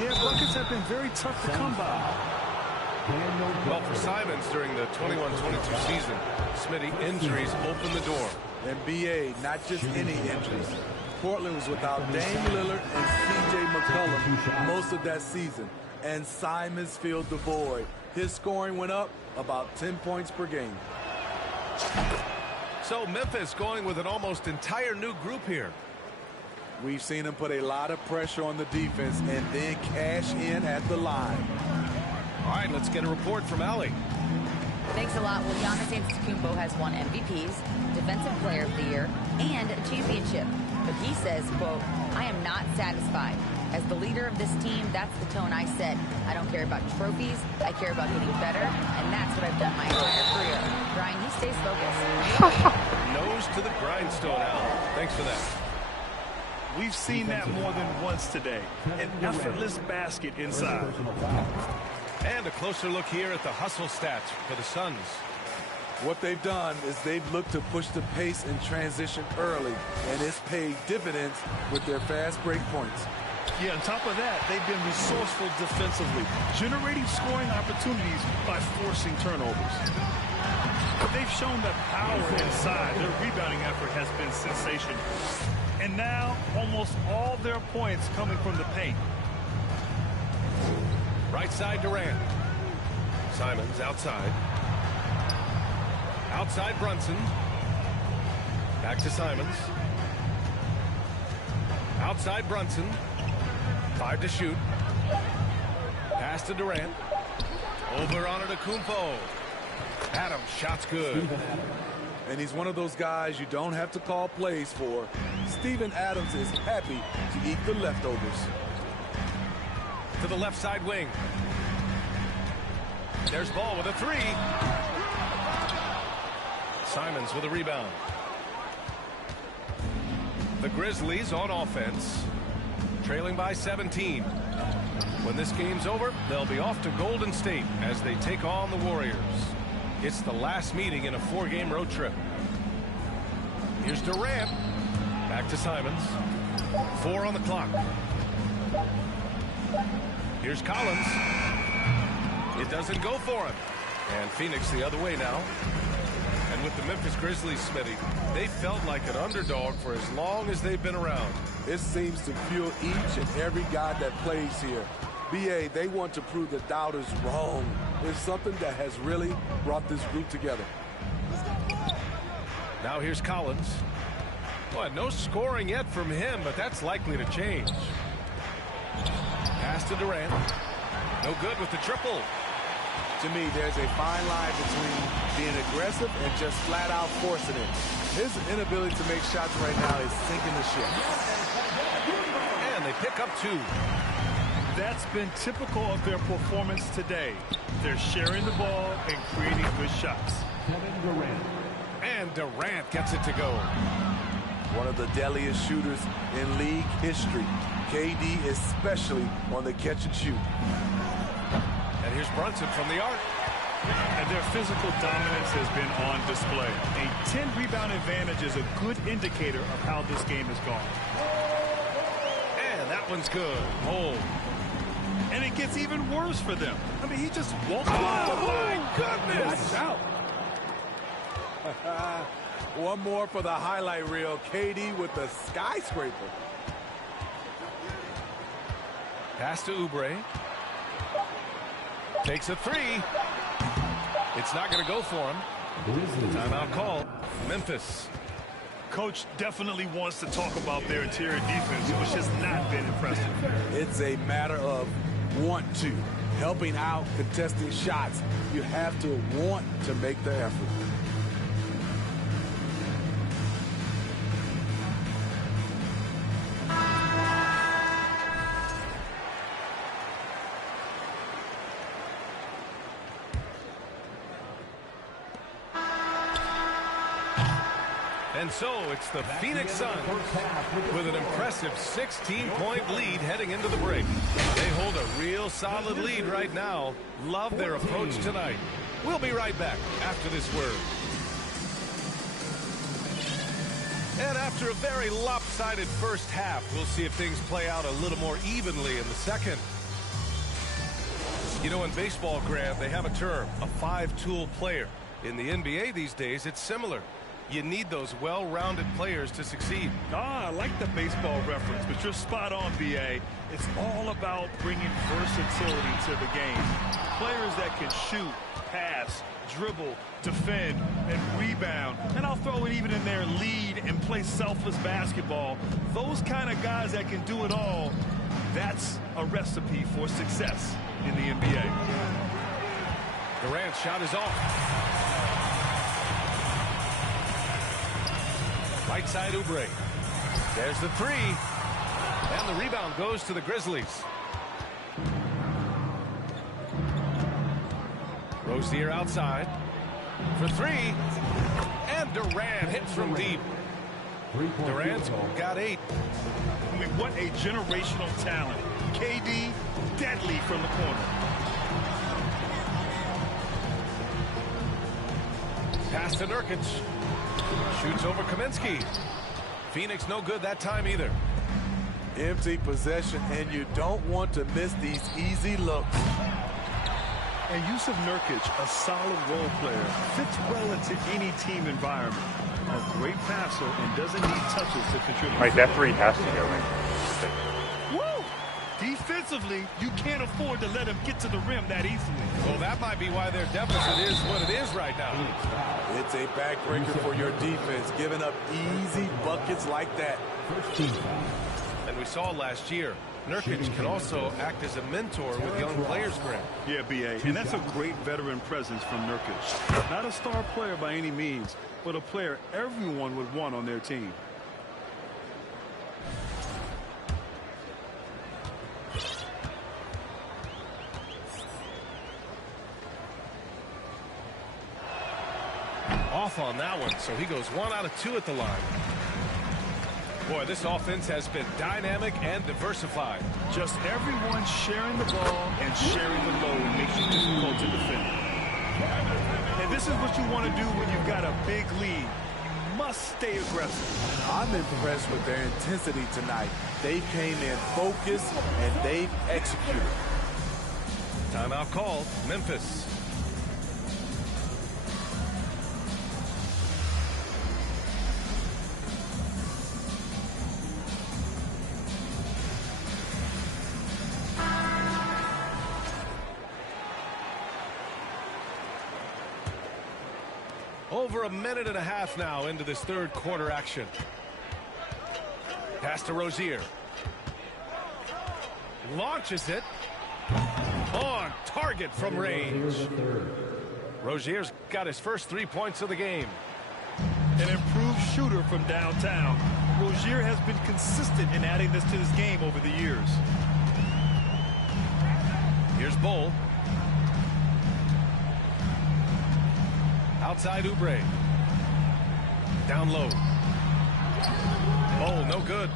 Yeah, buckets have been very tough to come by. Well, for Simons during the 21-22 season, Smitty, injuries opened the door. And BA, not just any injuries. Portland was without Dame Lillard and C.J. McCollum most of that season. And Simons filled the void. His scoring went up about 10 points per game. So Memphis going with an almost entire new group here. We've seen him put a lot of pressure on the defense and then cash in at the line. All right, let's get a report from Allie. Thanks a lot. Well, Giannis Antetokounmpo has won MVPs, Defensive Player of the Year, and a championship. But he says, quote, "I am not satisfied. As the leader of this team, that's the tone I set. I don't care about trophies. I care about getting better, and that's what I've done my entire career." Brian, he stays focused. Nose to the grindstone, Al. Thanks for that. We've seen that more than once today. An effortless basket inside. And a closer look here at the hustle stats for the Suns. What they've done is they've looked to push the pace and transition early, and it's paid dividends with their fast break points. Yeah, on top of that, they've been resourceful defensively, generating scoring opportunities by forcing turnovers. But they've shown that power inside. Their rebounding effort has been sensational. And now, almost all their points coming from the paint. Right side Durant. Simons outside. Outside Brunson. Back to Simons. Outside Brunson. 5 to shoot. Pass to Durant. Over on Antetokounmpo. Adams, shot's good. And he's one of those guys you don't have to call plays for. Steven Adams is happy to eat the leftovers. To the left side wing. There's Ball with a 3. Simons with a rebound. The Grizzlies on offense, trailing by 17. When this game's over, they'll be off to Golden State as they take on the Warriors. It's the last meeting in a 4-game road trip. Here's Durant. Back to Simons. 4 on the clock. Here's Collins. It doesn't go for him. And Phoenix the other way now. And with the Memphis Grizzlies, Smitty, they felt like an underdog for as long as they've been around. It seems to fuel each and every guy that plays here. BA, they want to prove the doubters wrong. It's something that has really brought this group together. Now here's Collins. Well, no scoring yet from him, but that's likely to change. Pass to Durant. No good with the triple. To me, there's a fine line between being aggressive and just flat out forcing it. His inability to make shots right now is sinking the ship. And they pick up 2. That's been typical of their performance today. They're sharing the ball and creating good shots. And Durant gets it to go. One of the deadliest shooters in league history. KD especially on the catch and shoot. And here's Brunson from the arc. And their physical dominance has been on display. A 10-rebound advantage is a good indicator of how this game has gone. And that one's good. Hold. And it gets even worse for them. I mean, he just walked by. Oh, my goodness! Watch out. One more for the highlight reel. KD with the skyscraper. Pass to Oubre. Takes a three. It's not going to go for him. Timeout call. Memphis. Coach definitely wants to talk about their interior defense, which has not been impressive. It's a matter of want to. Helping out, contesting shots. You have to want to make the effort. And so it's the Phoenix Suns with an impressive 16-point lead heading into the break. They hold a real solid lead right now. Love their approach tonight. We'll be right back after this word. And after a very lopsided first half, we'll see if things play out a little more evenly in the second. You know, in baseball, Grant, they have a term, a five-tool player. In the NBA these days, it's similar. You need those well-rounded players to succeed. I like the baseball reference, but you're spot on, B.A. It's all about bringing versatility to the game. Players that can shoot, pass, dribble, defend, and rebound. And I'll throw it even in there, lead and play selfless basketball. Those kind of guys that can do it all, that's a recipe for success in the NBA. Durant's shot is off. Right side Oubre. There's the three. And the rebound goes to the Grizzlies. Rozier outside for three. And Durant hits from deep. Durant's got 8. I mean, what a generational talent. KD, deadly from the corner. Pass to Nurkic. Shoots over Kaminsky. Phoenix no good that time either. Empty possession, and you don't want to miss these easy looks. And Jusuf Nurkic, a solid role player, fits well into any team environment. A great passer and doesn't need touches to contribute. Right, that three has to go in. Woo! Defensively, you can't afford to let him get to the rim that easily. Well, that might be why their deficit is what it is right now. It's a backbreaker for your defense, giving up easy buckets like that. And we saw last year, Nurkic can also act as a mentor with young players, Grant. Yeah, B.A., and that's a great veteran presence from Nurkic. Not a star player by any means, but a player everyone would want on their team. Off on that one, so he goes 1 out of 2 at the line. Boy, this offense has been dynamic and diversified. Just everyone sharing the ball and sharing the load makes it difficult to defend. And this is what you want to do when you've got a big lead. You must stay aggressive. I'm impressed with their intensity tonight. They came in focused and they've executed. Timeout called. Memphis. Over a minute and a half now into this third quarter action. Pass to Rozier. Launches it. On target from range. Rozier's got his first 3 points of the game. An improved shooter from downtown. Rozier has been consistent in adding this to his game over the years. Here's Bull. Outside Oubre. Down low. Oh, no good.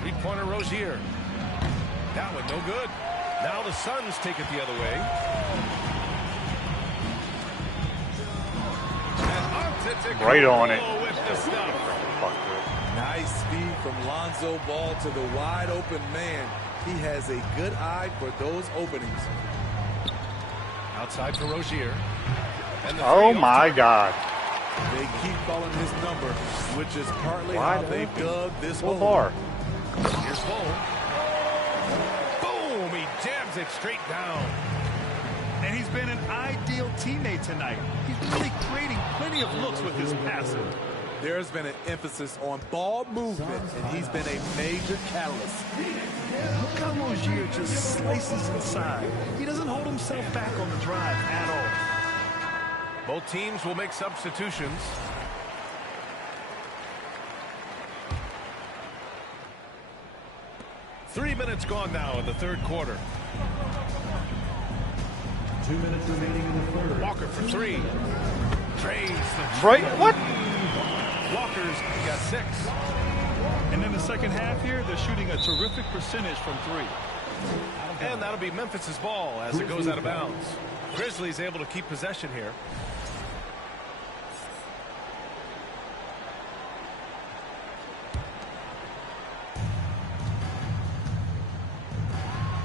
Three-pointer Rozier. That one no good. Now the Suns take it the other way. Right on it. With the stuff. Nice speed from Lonzo Ball to the wide open man. He has a good eye for those openings. Outside for Rozier. And oh my God. They keep calling his number, which is partly how they dug this hole. Far. Here's Bull. Boom! He jams it straight down. And he's been an ideal teammate tonight. He's really creating plenty of looks with his passing. There's been an emphasis on ball movement, and he's been a major catalyst. Look how Rozier just slices inside. He doesn't hold himself back on the drive at all. Both teams will make substitutions. Three minutes gone now in the third quarter. 2 minutes remaining in the third. Walker for three. Drains the Right? What? Walker's got 6. And in the second half here, they're shooting a terrific percentage from 3. And that'll be Memphis's ball as it goes out of bounds. Grizzlies able to keep possession here.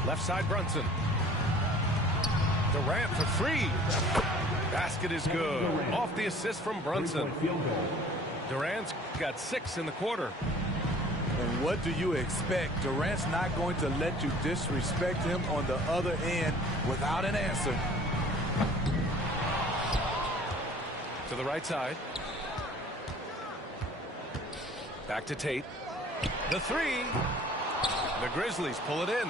Left side Brunson. Durant for 3. Basket is good. Off the assist from Brunson. Durant's got 6 in the quarter. And what do you expect? Durant's not going to let you disrespect him on the other end without an answer. To the right side. Back to Tate. The 3. The Grizzlies pull it in.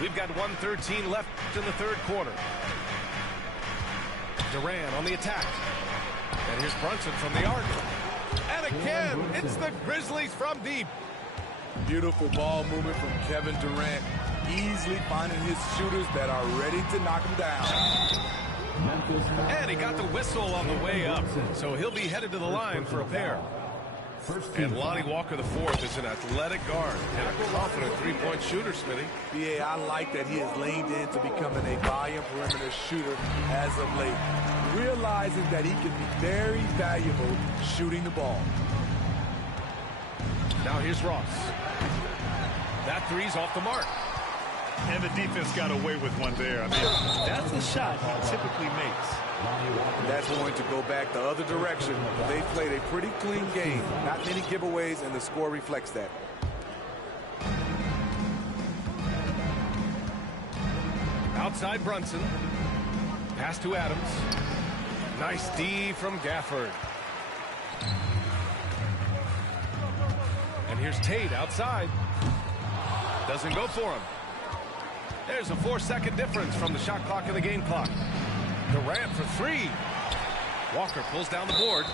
We've got 1:13 left in the third quarter. Durant on the attack. And here's Brunson from the arc. And again, it's the Grizzlies from deep. Beautiful ball movement from Kevin Durant. Easily finding his shooters that are ready to knock him down. And he got the whistle on the way up. So he'll be headed to the line for a pair. And Lonnie Walker IV is an athletic guard and a confident three-point shooter, Smitty. BA, I like that he has leaned into becoming a volume perimeter shooter as of late, realizing that he can be very valuable shooting the ball. Now here's Ross. That 3's off the mark. And the defense got away with one there. I mean, that's a shot he typically makes. That's going to go back the other direction. They played a pretty clean game. Not many giveaways, and the score reflects that. Outside Brunson. Pass to Adams. Nice D from Gafford. And here's Tate outside. Doesn't go for him. There's a 4-second difference from the shot clock and the game clock. Durant for 3. Walker pulls down the board.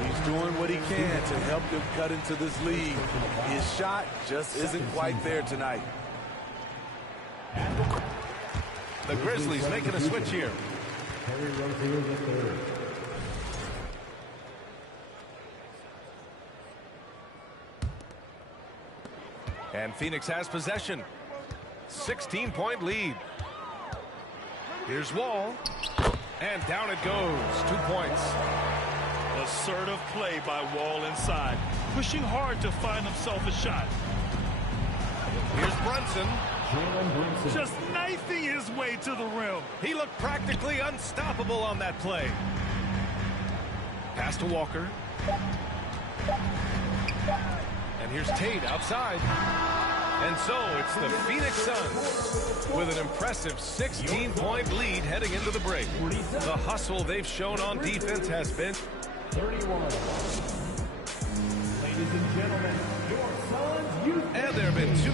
He's doing what he can to help them cut into this lead. His shot just isn't quite there tonight. The Grizzlies making a switch here. And Phoenix has possession. 16-point lead. Here's Wall. And down it goes. 2 points. Assertive play by Wall inside. Pushing hard to find himself a shot. Here's Brunson. Just knifing his way to the rim. He looked practically unstoppable on that play. Pass to Walker. And here's Tate outside. And so it's the Phoenix Suns with an impressive 16-point lead heading into the break. The hustle they've shown on defense has been 31. Ladies and gentlemen, your Suns. And there have been 2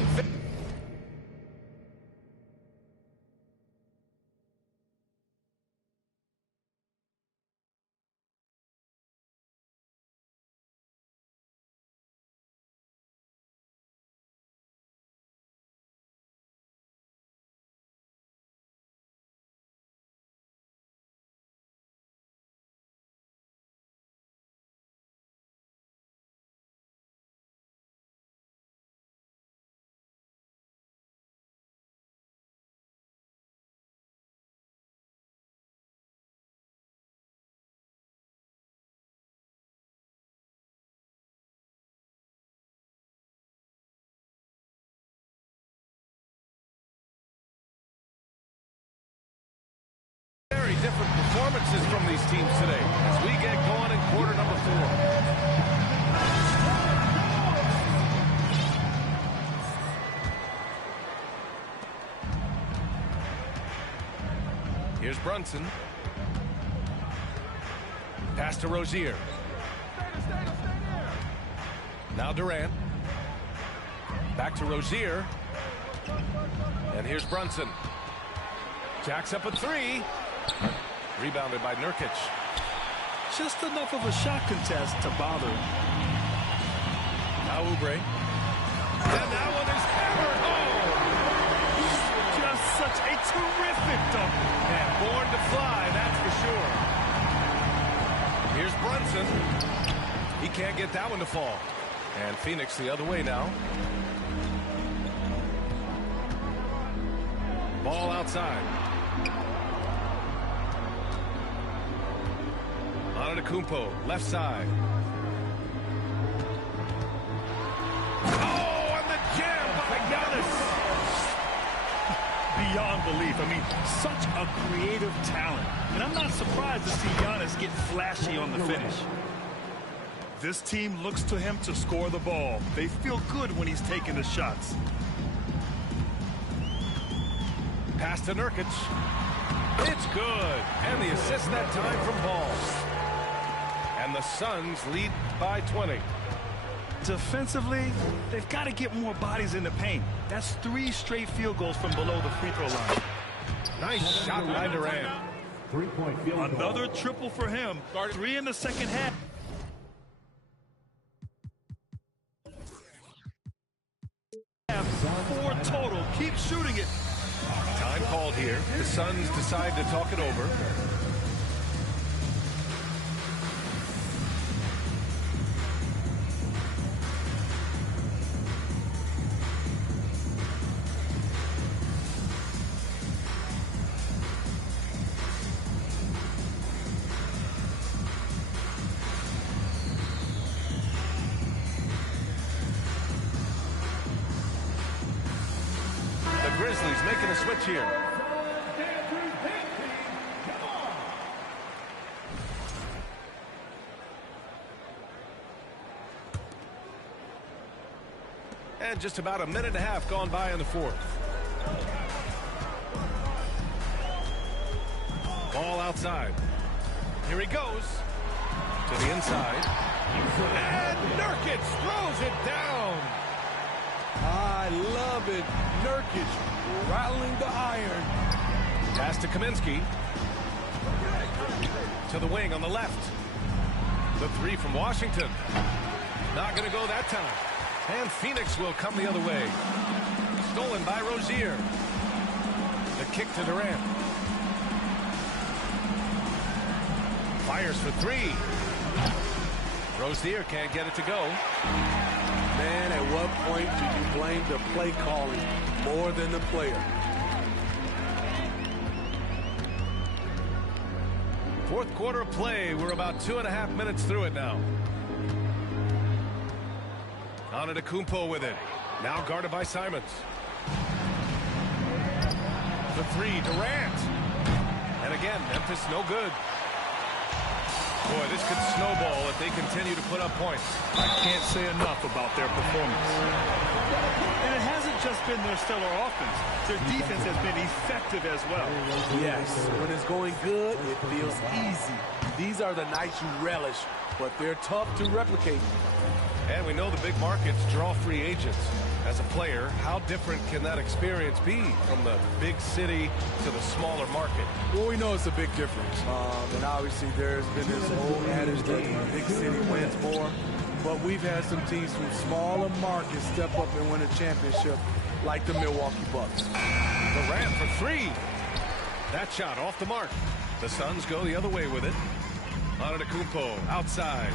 performances from these teams today as we get going in quarter number 4. Here's Brunson. Pass to Rozier. Now Durant. Back to Rozier. And here's Brunson. Jacks up a three. Rebounded by Nurkic. Just enough of a shot contest to bother him. Now Oubre. And that one is hammered home. Just such a terrific dunk. And born to fly, that's for sure. Here's Brunson. He can't get that one to fall. And Phoenix the other way now. Ball outside. Antetokounmpo, left side. Oh, and the jam by Giannis. Beyond belief. I mean, such a creative talent. And I'm not surprised to see Giannis get flashy on the finish. This team looks to him to score the ball. They feel good when he's taking the shots. Pass to Nurkic. It's good. And the assist that time from Ball. And the Suns lead by 20. Defensively, they've got to get more bodies in the paint. That's 3 straight field goals from below the free throw line. Nice shot by Durant. 3-point field goal. Another triple for him. 3 in the second half. Four total. Keep shooting it. Time called here. The Suns decide to talk it over. Grizzlies making a switch here. And just about a minute and a half gone by in the fourth. Ball outside. Here he goes. To the inside. And Nurkic throws it down. I love it. Nurkic rattling the iron. Pass to Kaminsky. To the wing on the left. The three from Washington. Not going to go that time. And Phoenix will come the other way. Stolen by Rozier. The kick to Durant. Fires for three. Rozier can't get it to go. Man, at what point do you blame the play calling more than the player? Fourth quarter of play. We're about 2.5 minutes through it now. Antetokounmpo with it. Now guarded by Simons. The three, Durant. And again, Memphis no good. Boy, this could snowball if they continue to put up points. I can't say enough about their performance. And it hasn't just been their stellar offense. Their defense has been effective as well. Yes, when it's going good, it feels easy. These are the nights you relish, but they're tough to replicate. And we know the big markets draw free agents. As a player, how different can that experience be from the big city to the smaller market? Well, we know it's a big difference. And obviously there's been this old adage that the big city wins more. But we've had some teams from smaller markets step up and win a championship, like the Milwaukee Bucks. Durant for three. That shot off the mark. The Suns go the other way with it. Antetokounmpo outside.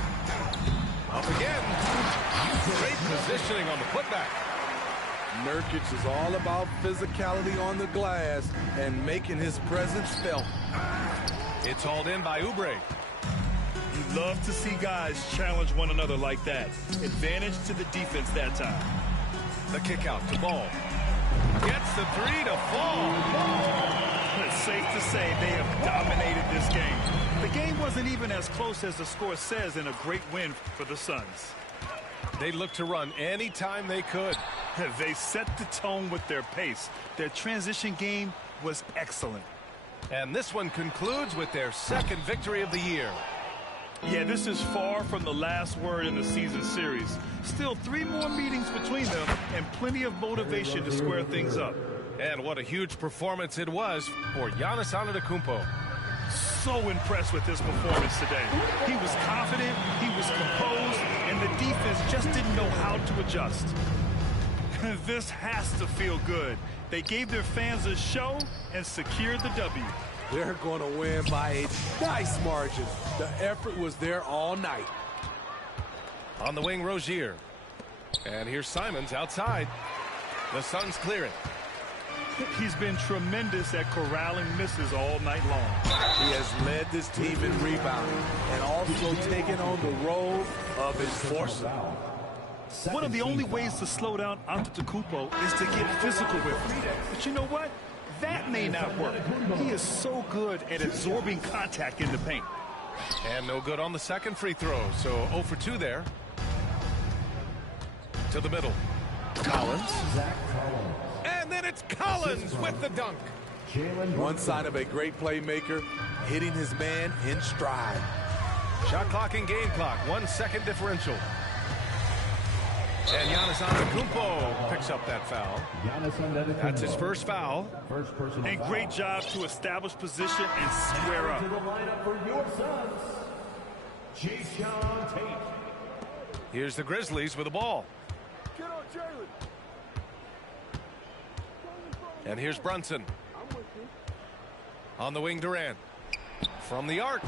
Up again. Great positioning on the putback. Nurkic is all about physicality on the glass and making his presence felt. It's hauled in by Oubre. You love to see guys challenge one another like that. Advantage to the defense that time. The kick out to Ball. Gets the three to fall. safe to say they have dominated this game. The game wasn't even as close as the score says in a great win for the Suns. They looked to run anytime they could. They set the tone with their pace. Their transition game was excellent. And this one concludes with their second victory of the year. Yeah, this is far from the last word in the season series. Still 3 more meetings between them and plenty of motivation to square things up. And what a huge performance it was for Giannis Antetokounmpo. So impressed with his performance today. He was confident, he was composed, and the defense just didn't know how to adjust. This has to feel good. They gave their fans a show and secured the W. They're going to win by a nice margin. The effort was there all night. On the wing, Rozier. And here's Simons outside. The Suns clear it. He's been tremendous at corralling misses all night long. He has led this team in rebounding and also taken on the role of enforcer. One of the only ways to slow down Antetokounmpo is to get physical with him. But you know what? That may not work. He is so good at absorbing contact in the paint. And no good on the second free throw, so 0 for 2 there. To the middle. Collins. And then it's Collins with the dunk. One sign of a great playmaker, hitting his man in stride. Shot clock and game clock, 1 second differential. And Giannis Antetokounmpo picks up that foul. That's his first foul. And great job to establish position and square up. Here's the Grizzlies with the ball. And here's Brunson. On the wing, Durant. From the arc.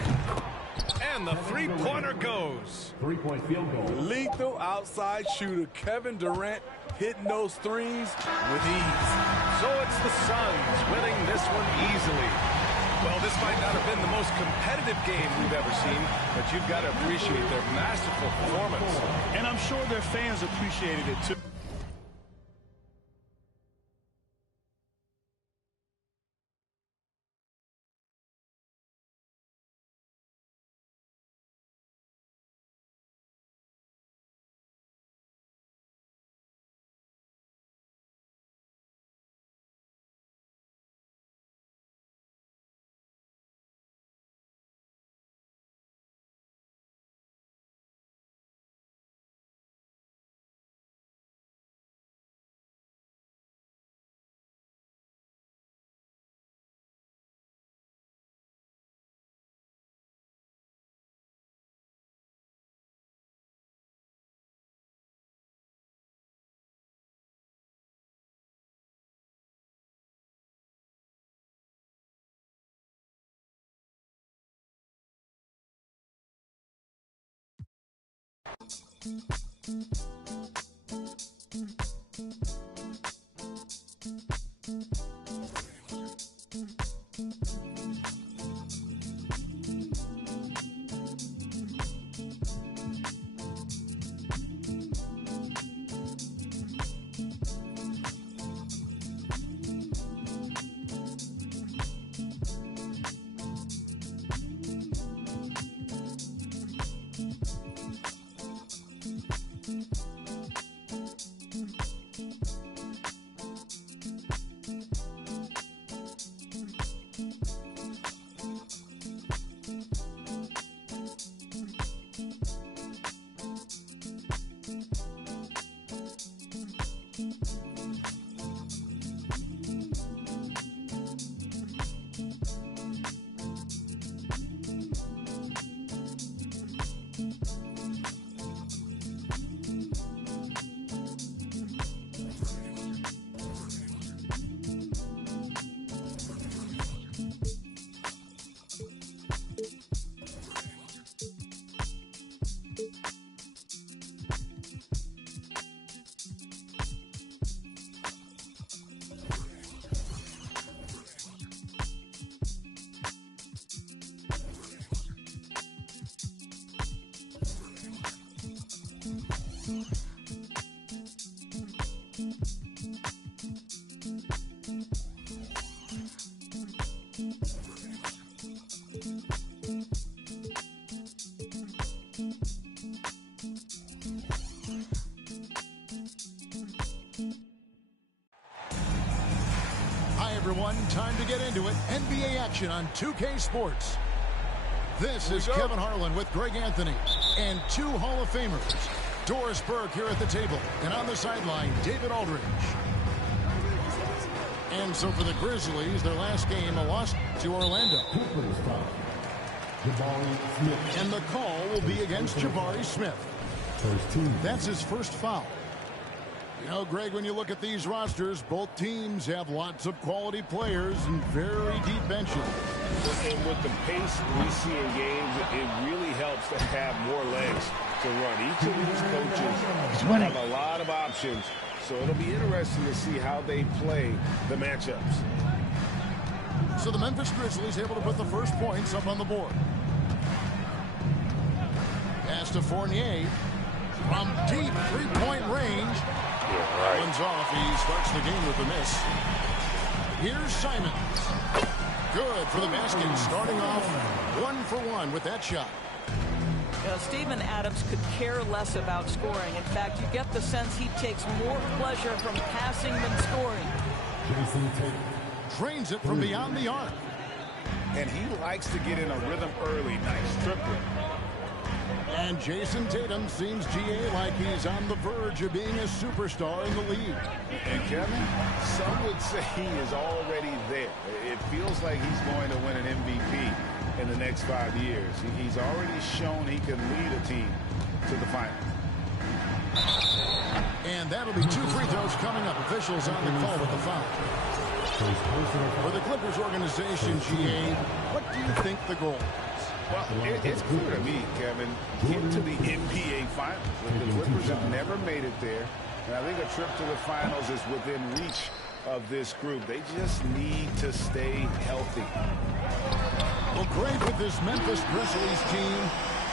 And the three-pointer goes. 3-point field goal. Lethal outside shooter Kevin Durant hitting those threes with ease. So it's the Suns winning this one easily. Well, this might not have been the most competitive game we've ever seen, but you've got to appreciate their masterful performance. And I'm sure their fans appreciated it too. everyone, time to get into it. NBA action on 2K Sports. This is Kevin Harlan with Greg Anthony and two Hall of Famers. Doris Burke here at the table, and on the sideline, David Aldridge. And so for the Grizzlies, their last game, a loss to Orlando. And the call will be against Jabari Smith. That's his first foul. You know, Greg, when you look at these rosters, both teams have lots of quality players and very deep benches. And with the pace we see in games, it really helps to have more legs to run. Each of these coaches have a lot of options, so it'll be interesting to see how they play the matchups. So the Memphis Grizzlies able to put the first points up on the board. Pass to Fournier from deep three-point range. Runs off. He starts the game with a miss. Here's Simons. Good for the basket. Starting off 1-for-1 with that shot. Steven Adams could care less about scoring. In fact, you get the sense he takes more pleasure from passing than scoring. Trains it from beyond the arc. And he likes to get in a rhythm early. Nice triplet. And Jason Tatum seems, GA, like he's on the verge of being a superstar in the league. And Kevin, some would say he is already there. It feels like he's going to win an MVP in the next 5 years. He's already shown he can lead a team to the finals. And that'll be 2 free throws coming up. Officials on the call with the foul. For the Clippers organization, GA, what do you think the goal is? Well, it's clear to me, Kevin, get to the NBA Finals. The Clippers have never made it there, and I think a trip to the Finals is within reach of this group. They just need to stay healthy. Well, great with this Memphis Grizzlies team.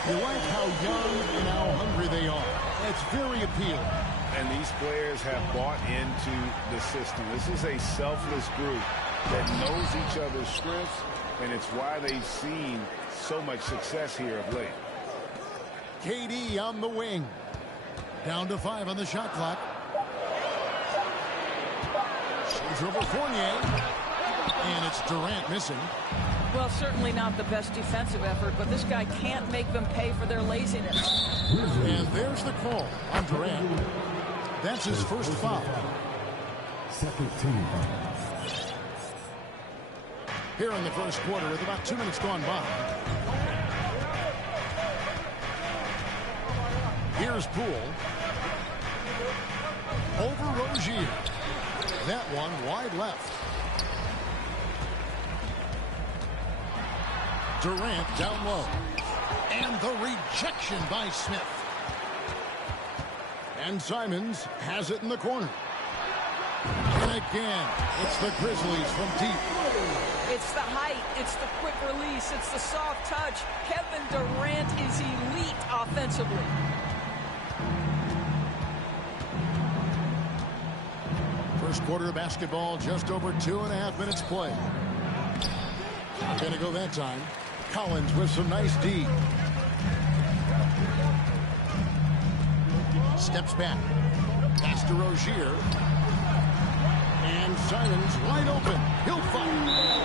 You like how young and how hungry they are. That's very appealing. And these players have bought into the system. This is a selfless group that knows each other's strengths, and it's why they've seen so much success here of late. KD on the wing. Down to 5 on the shot clock. Shoots over Fournier. And it's Durant missing. Well, certainly not the best defensive effort, but this guy can't make them pay for their laziness. And there's the call on Durant. That's his first foul. Second team foul. Here in the first quarter with about 2 minutes gone by. Here's Poole. Over Rozier. That one wide left. Durant down low. And the rejection by Smith. And Simons has it in the corner. And again, it's the Grizzlies from deep. It's the height, it's the quick release, it's the soft touch. Kevin Durant is elite offensively. First quarter of basketball, just over 2.5 minutes play. Gonna go that time. Collins with some nice D. Steps back. Pass to Rozier. And Simons wide open. He'll fire.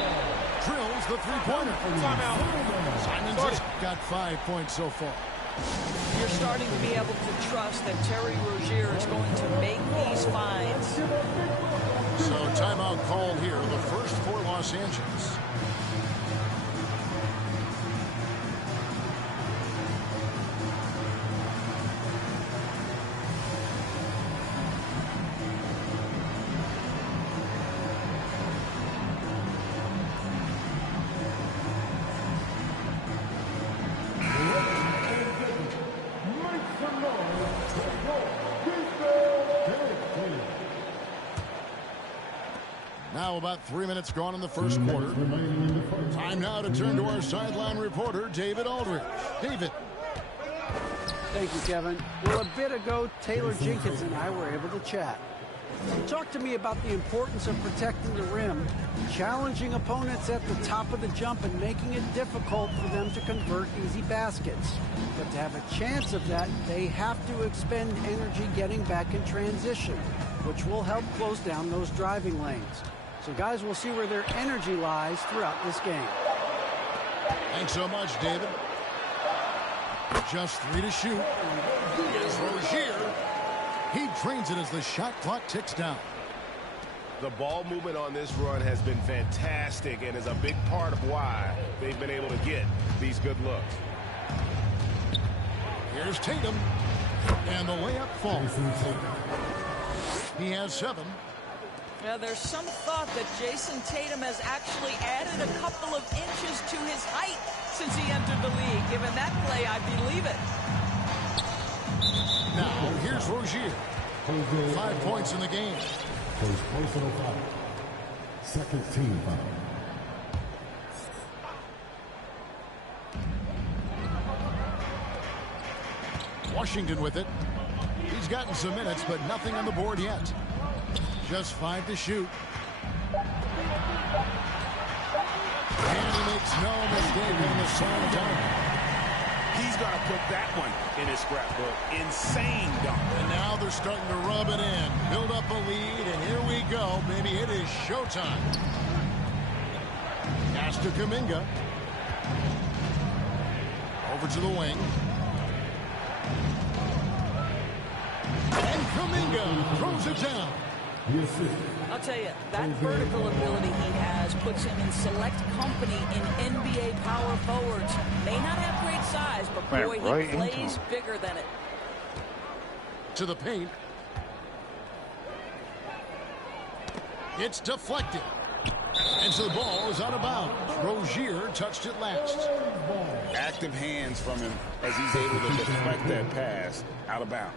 Drills the three-pointer. Simons has got 5 points so far. You're starting to be able to trust that Terry Rozier is going to make these finds. So timeout called here, the first for Los Angeles. Now about 3 minutes gone in the first quarter. Time now to turn to our sideline reporter, David Aldridge. David. Thank you, Kevin. Well, a bit ago, Taylor Jenkins and I were able to chat. He talked to me about the importance of protecting the rim, challenging opponents at the top of the jump, and making it difficult for them to convert easy baskets. But to have a chance of that, they have to expend energy getting back in transition, which will help close down those driving lanes. So, guys, we'll see where their energy lies throughout this game. Thanks so much, David. Just 3 to shoot. Here's Rozier. He drains it as the shot clock ticks down. The ball movement on this run has been fantastic and is a big part of why they've been able to get these good looks. Here's Tatum. And the layup falls. He has 7. Now, there's some thought that Jason Tatum has actually added a couple of inches to his height since he entered the league. Given that play, I believe it. Now, here's Rozier. 5 points in the game. First personal foul. Second team foul. Washington with it. He's gotten some minutes, but nothing on the board yet. Just 5 to shoot. And he makes no mistake on the slam dunk. He's got to put that one in his scrapbook. Insane dunk. And now they're starting to rub it in. Build up a lead, and here we go. Maybe it is showtime. Pass to Kuminga. Over to the wing. And Kuminga throws it down. I'll tell you, that vertical ability he has puts him in select company in NBA power forwards. May not have great size, but boy, he plays bigger than it. To the paint. It's deflected. And so the ball is out of bounds. Rozier touched it last. Active hands from him as he's able to deflect that pass out of bounds.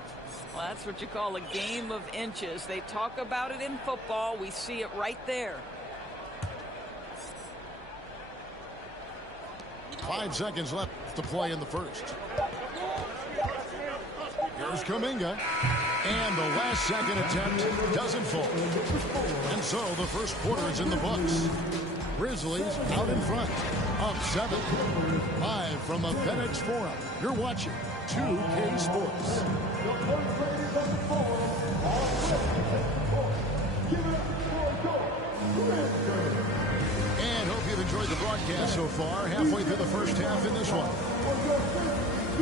Well, that's what you call a game of inches. They talk about it in football. We see it right there. 5 seconds left to play in the first. Here's Kuminga. And the last second attempt doesn't fall. And so the first quarter is in the books. Grizzlies out in front. Up 7. Live from the FedEx Forum. You're watching 2K Sports. And hope you've enjoyed the broadcast so far. Halfway through the first half in this one.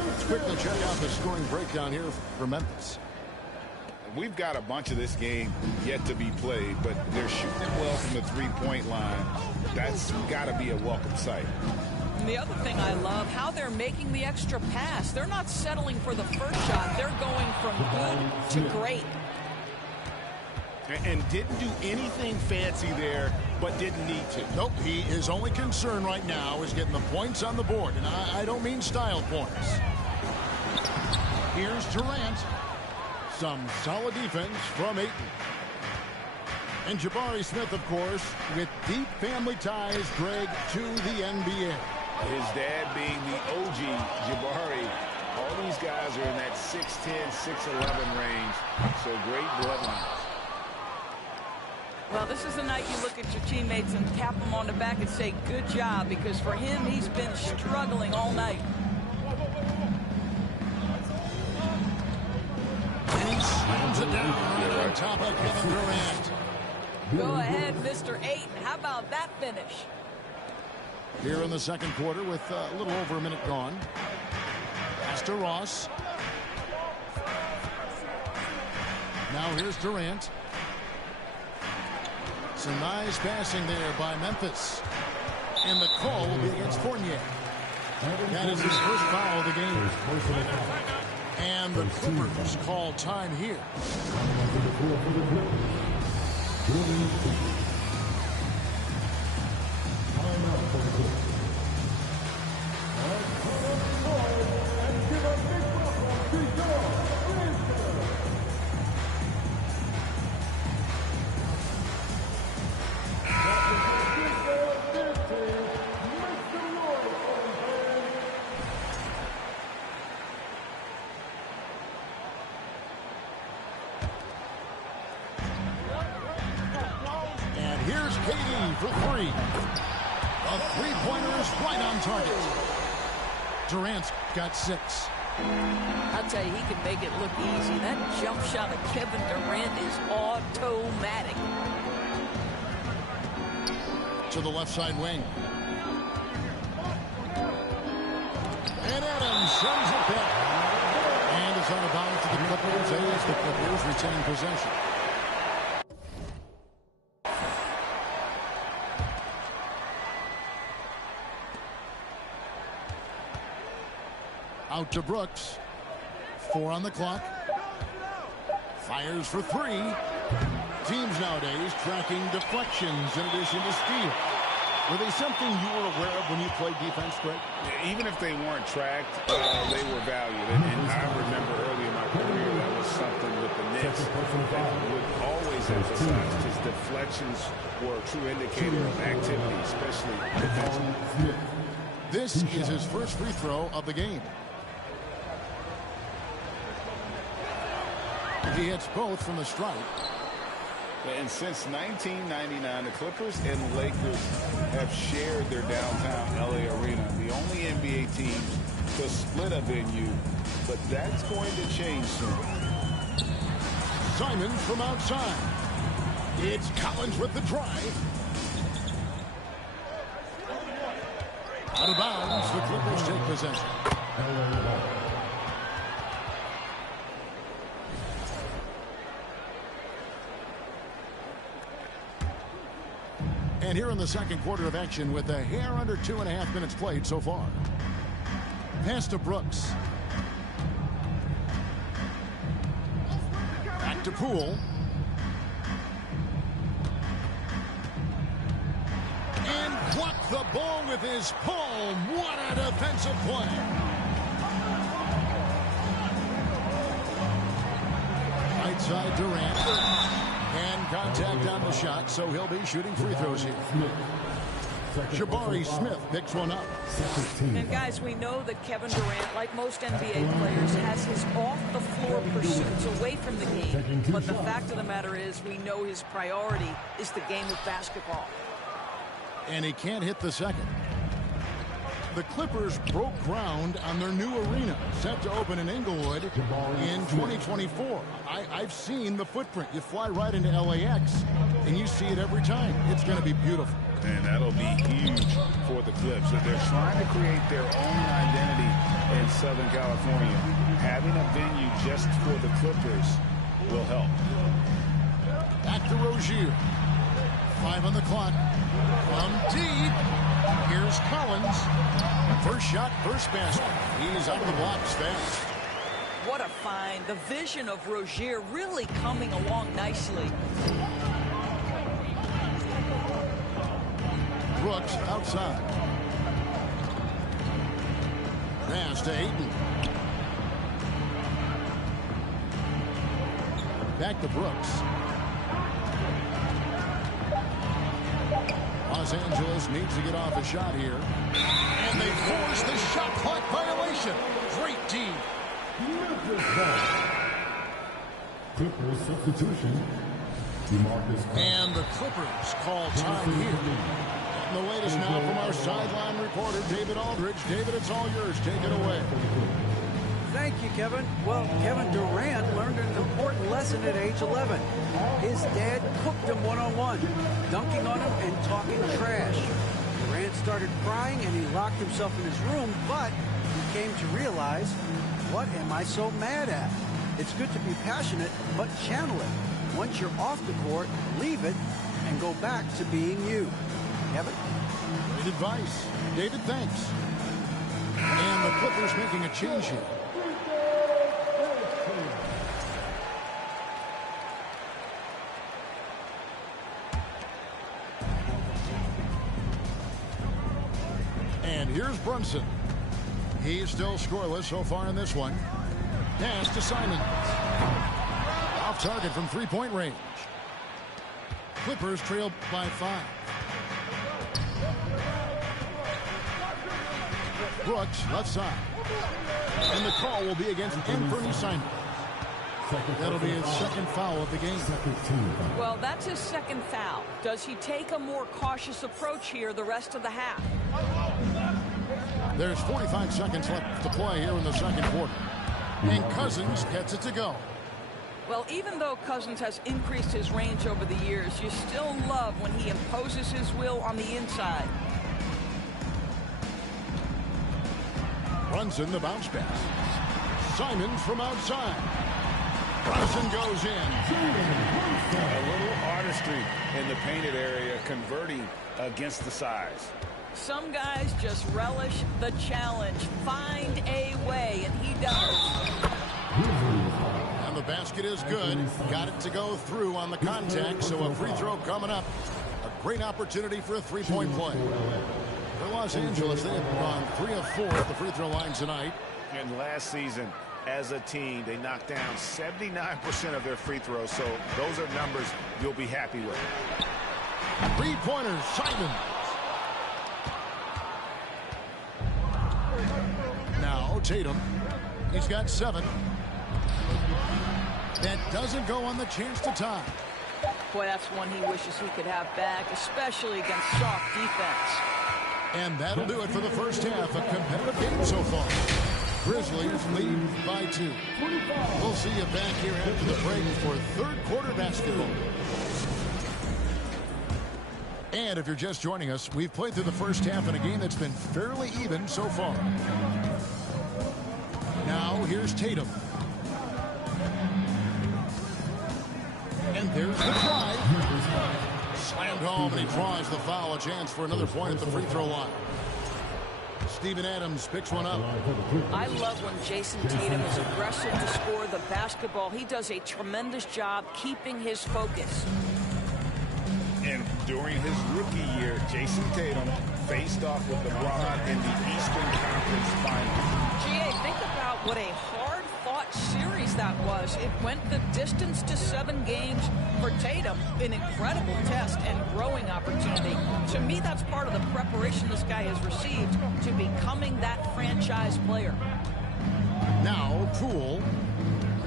Let's quickly check out the scoring breakdown here for Memphis. We've got a bunch of this game yet to be played, but they're shooting it well from the three-point line. That's got to be a welcome sight. And the other thing I love, how they're making the extra pass. They're not settling for the first shot. They're going from good to great. And didn't do anything fancy there, but didn't need to. Nope, his only concern right now is getting the points on the board. And I don't mean style points. Here's Durant. Some solid defense from Ayton. And Jabari Smith, of course, with deep family ties, Greg, to the NBA. His dad being the OG Jabari. All these guys are in that 6'10", 6'11" range. So great bloodlines. Well, this is the night you look at your teammates and tap them on the back and say, good job, because for him, he's been struggling all night. And he slams it down on top of Kevin Durant. Go ahead, Mr. Ayton. How about that finish? Here in the second quarter with a little over a minute gone. Pass to Ross. Now here's Durant. Some nice passing there by Memphis. And the call will be against Fournier. That is his first foul of the game. And the Clippers call time here. Here's KD for 3. A three-pointer is right on target. Durant's got 6. I'll tell you, he can make it look easy. That jump shot of Kevin Durant is automatic. to the left side wing. And Adams sends it back. And it's on a bounce to the Clippers as the Clippers retain possession. Out to Brooks. 4 on the clock. Fires for 3. Teams nowadays tracking deflections in addition to steals. Were they something you were aware of when you played defense, Greg? Even if they weren't tracked, they were valued. And I remember early in my career that was something with the Knicks that would always emphasize, because deflections were a true indicator of activity, especially defensively. This is his first free throw of the game. He hits both from the stripe. And since 1999, the Clippers and Lakers have shared their downtown LA arena. The only NBA teams to split a venue, but that's going to change soon. Simons from outside. It's Collins with the drive. Out of bounds, the Clippers take possession. And here in the second quarter of action with a hair under 2.5 minutes played so far. Pass to Brooks. Back to Poole. And blocked the ball with his palm. What a defensive play. Right side Durant. And contact on the shot, so he'll be shooting free throws here. Jabari Smith picks one up. And guys, we know that Kevin Durant, like most NBA players, has his off-the-floor pursuits away from the game. But the fact of the matter is, we know his priority is the game of basketball. And he can't hit the second. The Clippers broke ground on their new arena, set to open in Inglewood in 2024. I've seen the footprint. You fly right into LAX, and you see it every time. It's going to be beautiful. And that'll be huge for the Clips. So they're trying to create their own identity in Southern California. Having a venue just for the Clippers will help. Back to Rozier. 5 on the clock. From deep. Here's Collins. First shot, first basket. He's out of the blocks fast. What a find. The vision of Rozier really coming along nicely. Brooks outside. Pass to Ayton. Back to Brooks. Los Angeles needs to get off a shot here. And they force the shot clock violation. Great D. Clippers substitution. And the Clippers call time here. And the latest now from our sideline reporter, David Aldridge. David, it's all yours. Take it away. Thank you, Kevin. Well, Kevin Durant learned an important lesson at age 11. His dad cooked him one-on-one, dunking on him and talking trash. Durant started crying and he locked himself in his room, but he came to realize, what am I so mad at? It's good to be passionate, but channel it. Once you're off the court, leave it and go back to being you. Kevin? Great advice. David, thanks. And the Clippers making a change here. And here's Brunson. He's still scoreless so far in this one. Pass to Simons. Off target from three-point range. Clippers trail by 5. Brooks, left side. And the call will be against Anthony Simons. That'll be his second foul of the game. Well, that's his second foul. Does he take a more cautious approach here the rest of the half? There's 45 seconds left to play here in the second quarter. And Cousins gets it to go. Well, even though Cousins has increased his range over the years, you still love when he imposes his will on the inside. Brunson, the bounce pass. Simons from outside. Brunson goes in. A little artistry in the painted area, converting against the size. Some guys just relish the challenge. Find a way, and he does. And the basket is good. Got it to go through on the contact, so a free throw coming up. A great opportunity for a three-point play. For Los Angeles, they have gone 3 of 4 at the free throw line tonight. And last season, as a team, they knocked down 79% of their free throws, so those are numbers you'll be happy with. Three-pointers, Simon. Now Tatum. He's got 7. That doesn't go on the chance to tie. Boy, that's one he wishes he could have back, especially against soft defense. And that'll do it for the first half. A competitive game so far. Grizzlies lead by 2. We'll see you back here after the break for third quarter basketball. And if you're just joining us, we've played through the first half in a game that's been fairly even so far. Now here's Tatum. And there's the drive. Slammed home, and he draws the foul. A chance for another point at the free throw line. Steven Adams picks one up. I love when Jason Tatum is aggressive to score the basketball. He does a tremendous job keeping his focus. And during his rookie year, Jason Tatum faced off with LeBron in the Eastern Conference Finals. G.A., think about what a hard-fought series that was. It went the distance to 7 games for Tatum. An incredible test and growing opportunity. To me, that's part of the preparation this guy has received to becoming that franchise player. Now, Poole,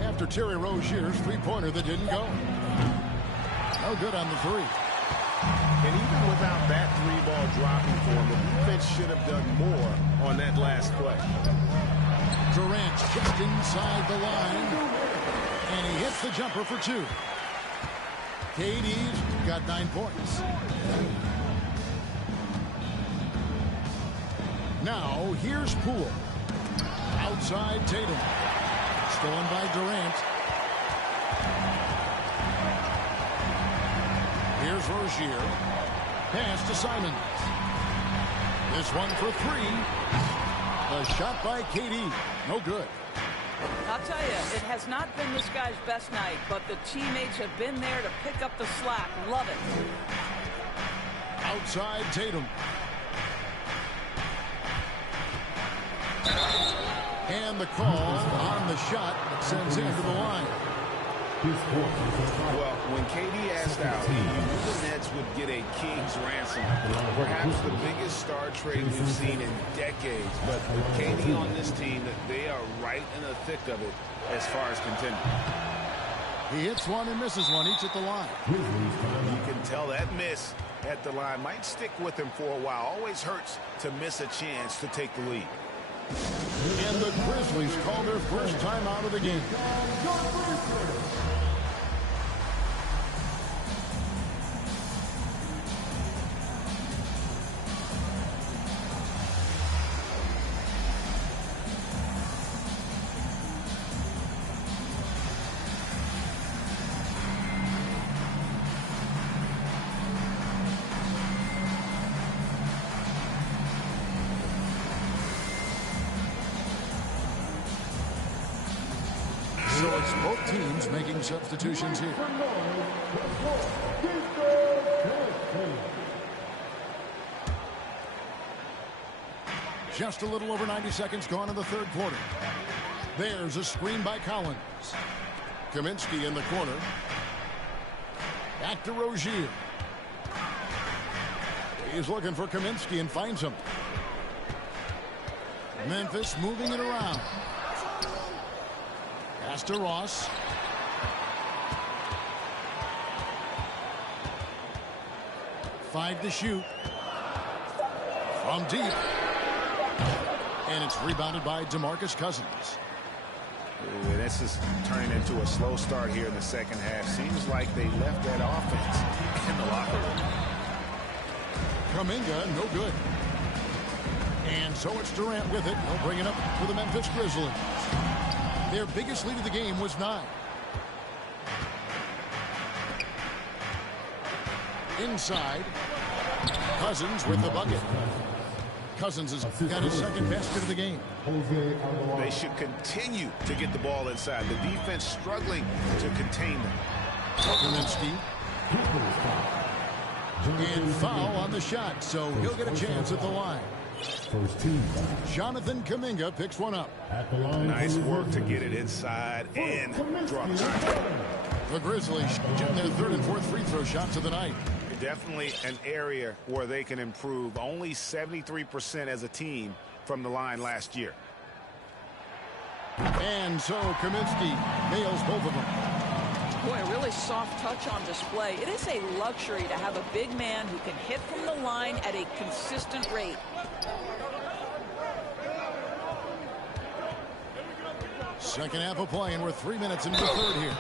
after Terry Rozier's three-pointer that didn't go. No good on the 3. And even without that 3-ball dropping for him, the defense should have done more on that last play. Durant just inside the line, and he hits the jumper for 2. KD's got 9 points. Now here's Poole. Outside Tatum. Stolen by Durant. Here's Rozier. Pass to Simons. This one for 3. The shot by KD. No good. I'll tell you, it has not been this guy's best night, but the teammates have been there to pick up the slack. Love it. Outside Tatum. And the call on the shot that sends him to the line. Well, when KD asked out, he knew the Nets would get a king's ransom. Perhaps the biggest star trade we've seen in decades. But KD on this team, they are right in the thick of it as far as contending. He hits one and misses one, each at the line. You can tell that miss at the line might stick with him for a while. Always hurts to miss a chance to take the lead. And the Grizzlies call their first time out of the game. So it's both teams making substitutions here. Just a little over 90 seconds gone in the third quarter. There's a screen by Collins. Kaminsky in the corner. Back to Rozier. He's looking for Kaminsky and finds him. Memphis moving it around. Pass to Ross. Five to shoot. From deep. And it's rebounded by DeMarcus Cousins. Ooh, and this is turning into a slow start here in the second half. Seems like they left that offense in the locker room. Kuminga, no good. And so it's Durant with it. He'll bring it up for the Memphis Grizzlies. Their biggest lead of the game was 9. Inside. Cousins with the bucket. Cousins has got his second basket of the game. They should continue to get the ball inside. The defense struggling to contain them. Kaminsky. And foul on the shot, so he'll get a chance at the line. Jonathan Kuminga picks one up. Nice work to get it inside and draw time. The Grizzlies shooting their third and fourth free throw shots of the night. Definitely an area where they can improve. Only 73% as a team from the line last year. And so Kaminsky nails both of them. Boy, a really soft touch on display. It is a luxury to have a big man who can hit from the line at a consistent rate. Second half of play, and we're 3 minutes into the third here.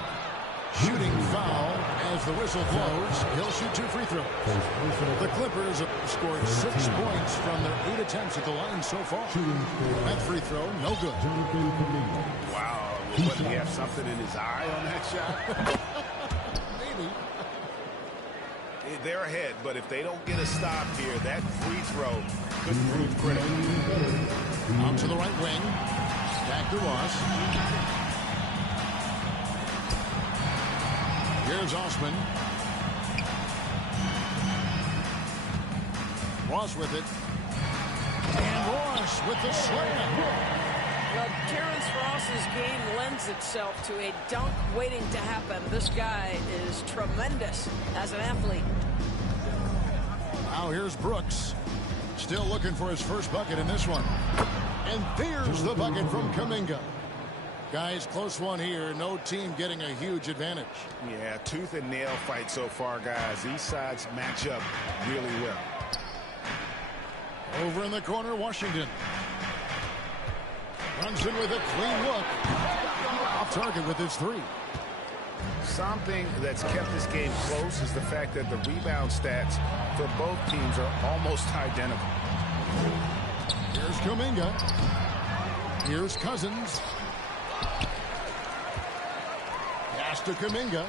Shooting foul as the whistle blows. He'll shoot 2 free throws. The Clippers have scored 6 points from their 8 attempts at the line so far. That free throw, no good. Wow. What, did he have something in his eye on that shot? Maybe. They're ahead, but if they don't get a stop here, that free throw could prove critical. Out to the right wing. Back to Ross. Here's Osman. Ross with it. And Ross with the slam. Well, Terrence Ross's game lends itself to a dunk waiting to happen. This guy is tremendous as an athlete. Now here's Brooks. Still looking for his first bucket in this one. And there's the bucket from Kuminga. Guys, close one here. No team getting a huge advantage. Yeah, tooth and nail fight so far, guys. These sides match up really well. Over in the corner, Washington. Runs in with a clean look. Off target with his 3. Something that's kept this game close is the fact that the rebound stats for both teams are almost identical. Here's Kuminga. Here's Cousins. Pass to Kuminga.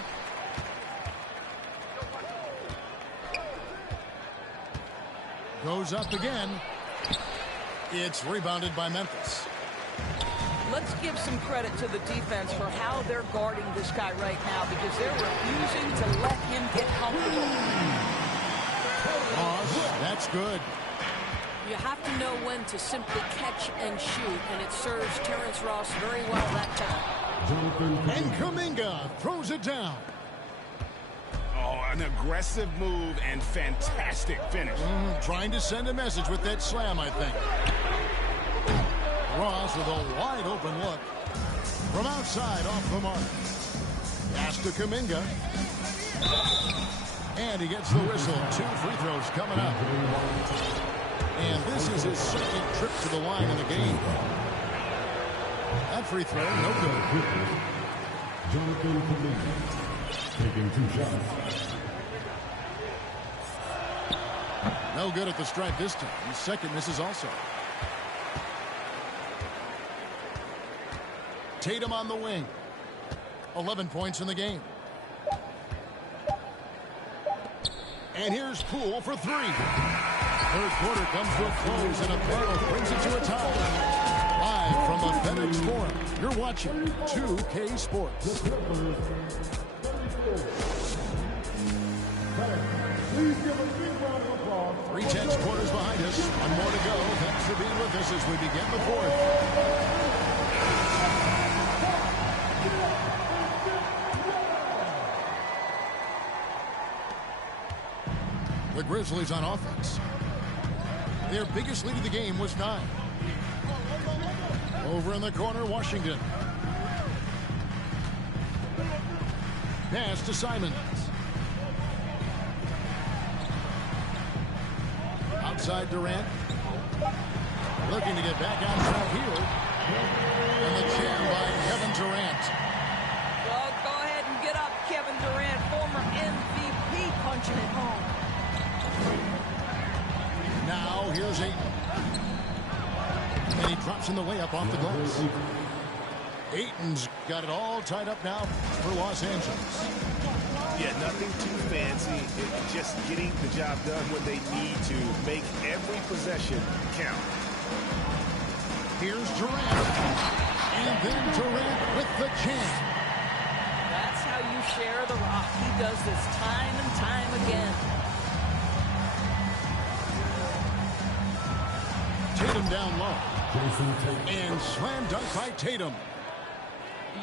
Goes up again. It's rebounded by Memphis. Let's give some credit to the defense for how they're guarding this guy right now, because they're refusing to let him get comfortable. That's good. You have to know when to simply catch and shoot, and it serves Terrence Ross very well that time. And Kuminga throws it down. Oh, an aggressive move and fantastic finish. Trying to send a message with that slam, I think. Ross with a wide open look. From outside, off the mark. Pass to Kuminga. And he gets the whistle. 2 free throws coming up. And this is his second trip to the line in the game. That free throw, no good. Jonathan Kuminga taking 2 shots. No good at the stripe this time. His second misses also. Tatum on the wing. 11 points in the game. And here's Poole for 3. Third quarter comes to a close, and a playoff brings it to a tie. Live from the FedEx Forum, you're watching 2K Sports. Please give a big round of applause. 3 tenths quarters behind us. 1 more to go. Thanks for being with us as we begin the fourth. The Grizzlies on offense. Their biggest lead of the game was 9. Over in the corner, Washington. Pass to Simons. Outside Durant. Looking to get back on track here. And the jam by Kevin Durant. Well, go ahead and get up, Kevin Durant, former MVP, punching it home. Now, here's Ayton. And he drops in the layup off the glass. Ayton's got it all tied up now for Los Angeles. Yeah, nothing too fancy. It's just getting the job done when they need to. Make every possession count. Here's Durant. And then Durant with the jam. That's how you share the rock. He does this time and time again. Tatum down low. And slam dunk by Tatum.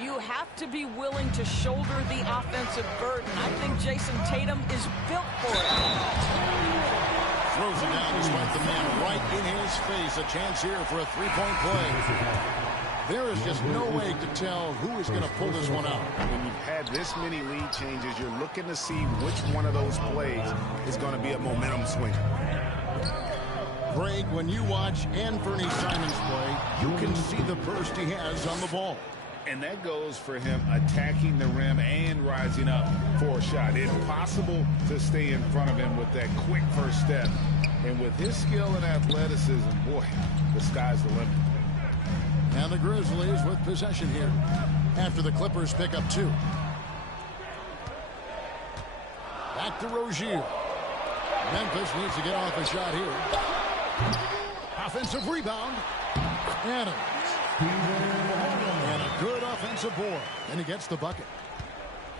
You have to be willing to shoulder the offensive burden. I think Jason Tatum is built for it. Throws it down despite the man right in his face. A chance here for a three-point play. There is just no way to tell who is going to pull this one out. When you've had this many lead changes, you're looking to see which one of those plays is going to be a momentum swinger. Greg, when you watch Anthony Simons play, you can see the burst he has on the ball. And that goes for him attacking the rim and rising up for a shot. Impossible to stay in front of him with that quick first step. And with his skill and athleticism, boy, the sky's the limit. And the Grizzlies with possession here after the Clippers pick up 2. Back to Rozier. Memphis needs to get off a shot here. Offensive rebound. Adams. And a good offensive board. And he gets the bucket.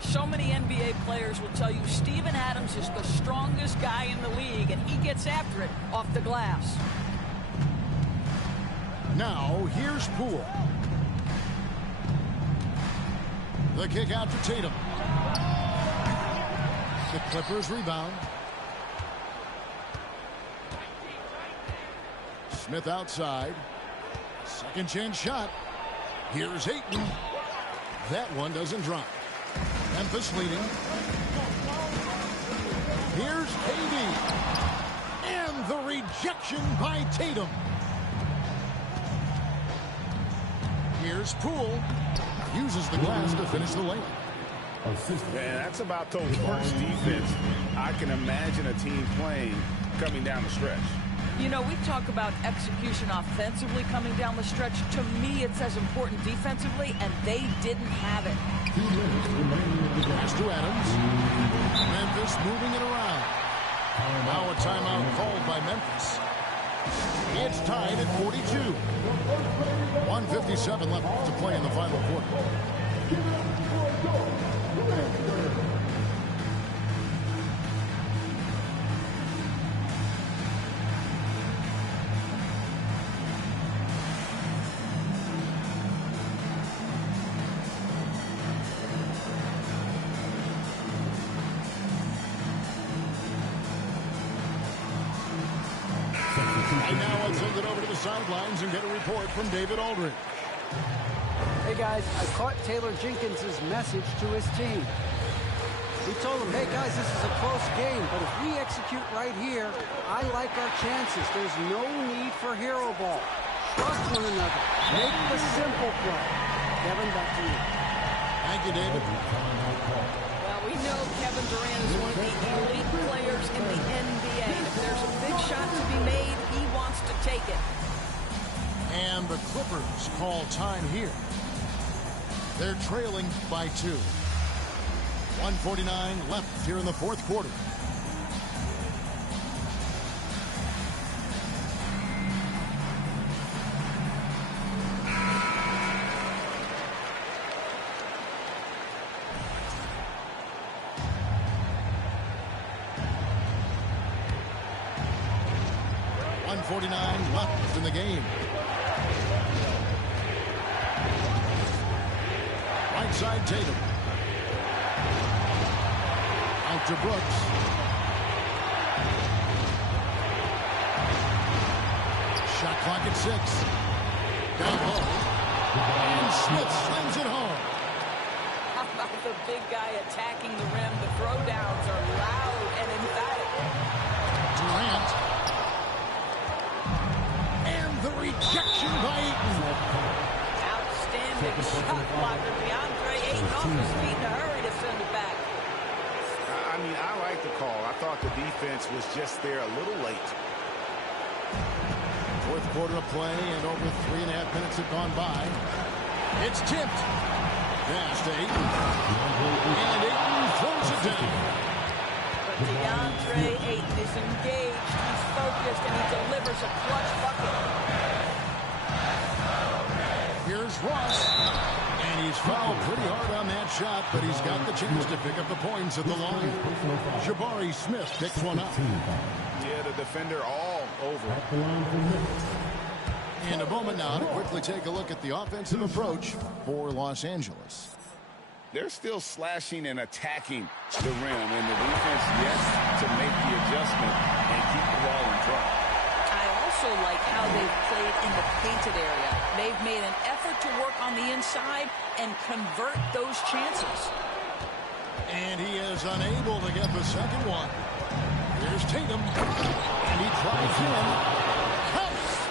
So many NBA players will tell you Steven Adams is the strongest guy in the league, and he gets after it off the glass. Now, here's Poole. The kick out to Tatum. The Clippers rebound. Smith outside. Second chance shot. Here's Ayton. That one doesn't drop. Memphis leading. Here's KD. And the rejection by Tatum. Here's Poole. Uses the glass to finish the layup. Man, that's about the worst defense I can imagine a team playing coming down the stretch. You know, we talk about execution offensively coming down the stretch. To me, it's as important defensively, and they didn't have it. Pass to Adams. Memphis moving it around. Now a timeout called by Memphis. It's tied at 42. 1:57 left to play in the final quarter. And now I'll send it over to the sidelines and get a report from David Aldridge. Hey guys, I caught Taylor Jenkins' message to his team. He told them, hey guys, this is a close game, but if we execute right here, I like our chances. There's no need for hero ball. Trust one another. Make the simple play. Kevin, back to you. Thank you, David. Well, we know Kevin Durant is one of the elite players in the NBA. If there's a big shot to be made, he wants to take it. And the Clippers call time here. They're trailing by 2. 1:49 left here in the fourth quarter. .49 left in the game. Right side, Tatum. Out to Brooks. Shot clock at 6. Down low. And Smith slams it home. How about the big guy attacking the rim? The throwdowns are loud and emphatic. Durant. And the rejection by Ayton. Big shot blocker. DeAndre Ayton off his feet in a hurry to send it back. I mean, I like the call. I thought the defense was just there a little late. Fourth quarter of play, and over 3.5 minutes have gone by. It's tipped. Pass to Ayton. And Ayton throws it down. But DeAndre Ayton is engaged, he's focused, and he delivers a clutch bucket. Here's Ross. And he's fouled pretty hard on that shot, but he's got the chance to pick up the points at the line. Jabari Smith picks one up. Yeah, the defender all over. In a moment now to quickly take a look at the offensive approach for Los Angeles. They're still slashing and attacking the rim, and the defense yet to make the adjustment and keep the ball in front. I also like how they've played in the painted area. They've made an effort to work on the inside and convert those chances. And he is unable to get the second one. Here's Tatum. And he drives in. Counts.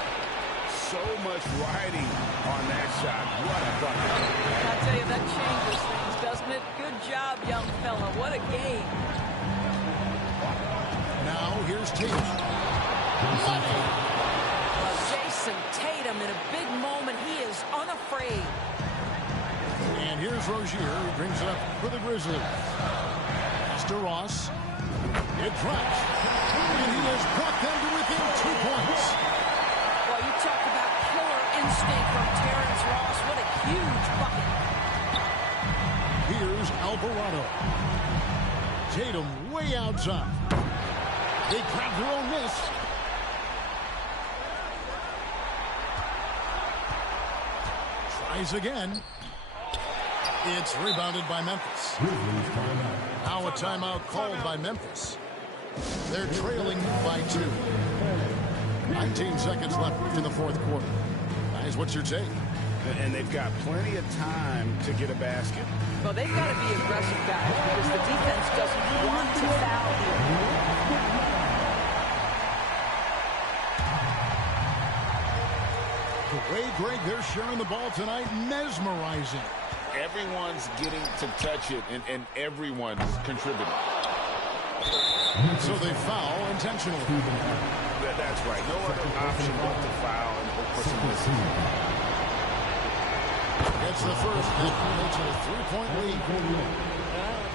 So much riding on that shot. What a bucket. I tell you, that changes things, doesn't it? Good job, young fella. What a game. Now here's Tatum. Money. Jason Tatum in a big moment. He is unafraid. And here's Rozier, who brings it up for the Grizzlies. Pass to Ross. It drops. And he has brought them to within 2 points. Well, you talk about killer instinct from Terrence Ross. What a huge bucket. Here's Alvarado. Tatum way outside. They grab their own miss. Tries again. It's rebounded by Memphis. Now a timeout called by Memphis. They're trailing by 2. 19 seconds left in the fourth quarter. Guys, what's your take? And they've got plenty of time to get a basket. Well, they've got to be aggressive, guys, because the defense doesn't want to foul here. The way, Greg, they're sharing the ball tonight, mesmerizing. Everyone's getting to touch it, and everyone's contributing. So they foul intentionally. That's right. No other option but to foul and hope for some misses. Gets the first. It's a 3-point lead.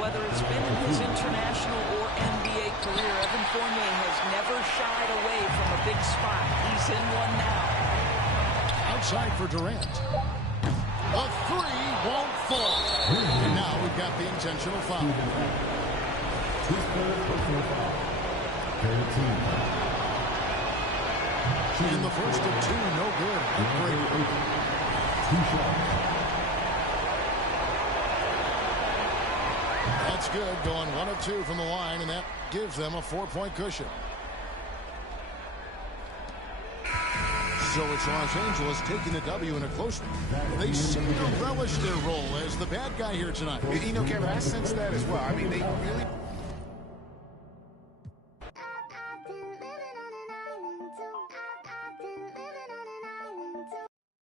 Whether it's been in his international or NBA career, Evan Fournier has never shied away from a big spot. He's in one now. Outside for Durant. A 3 won't fall. And now we've got the intentional foul. In the first of 2, no good. That's good, going 1 of 2 from the line, and that gives them a 4-point cushion. So it's Los Angeles taking the W in a close one. They seem to relish their role as the bad guy here tonight. You know, Kevin, I sense that as well. I mean, they really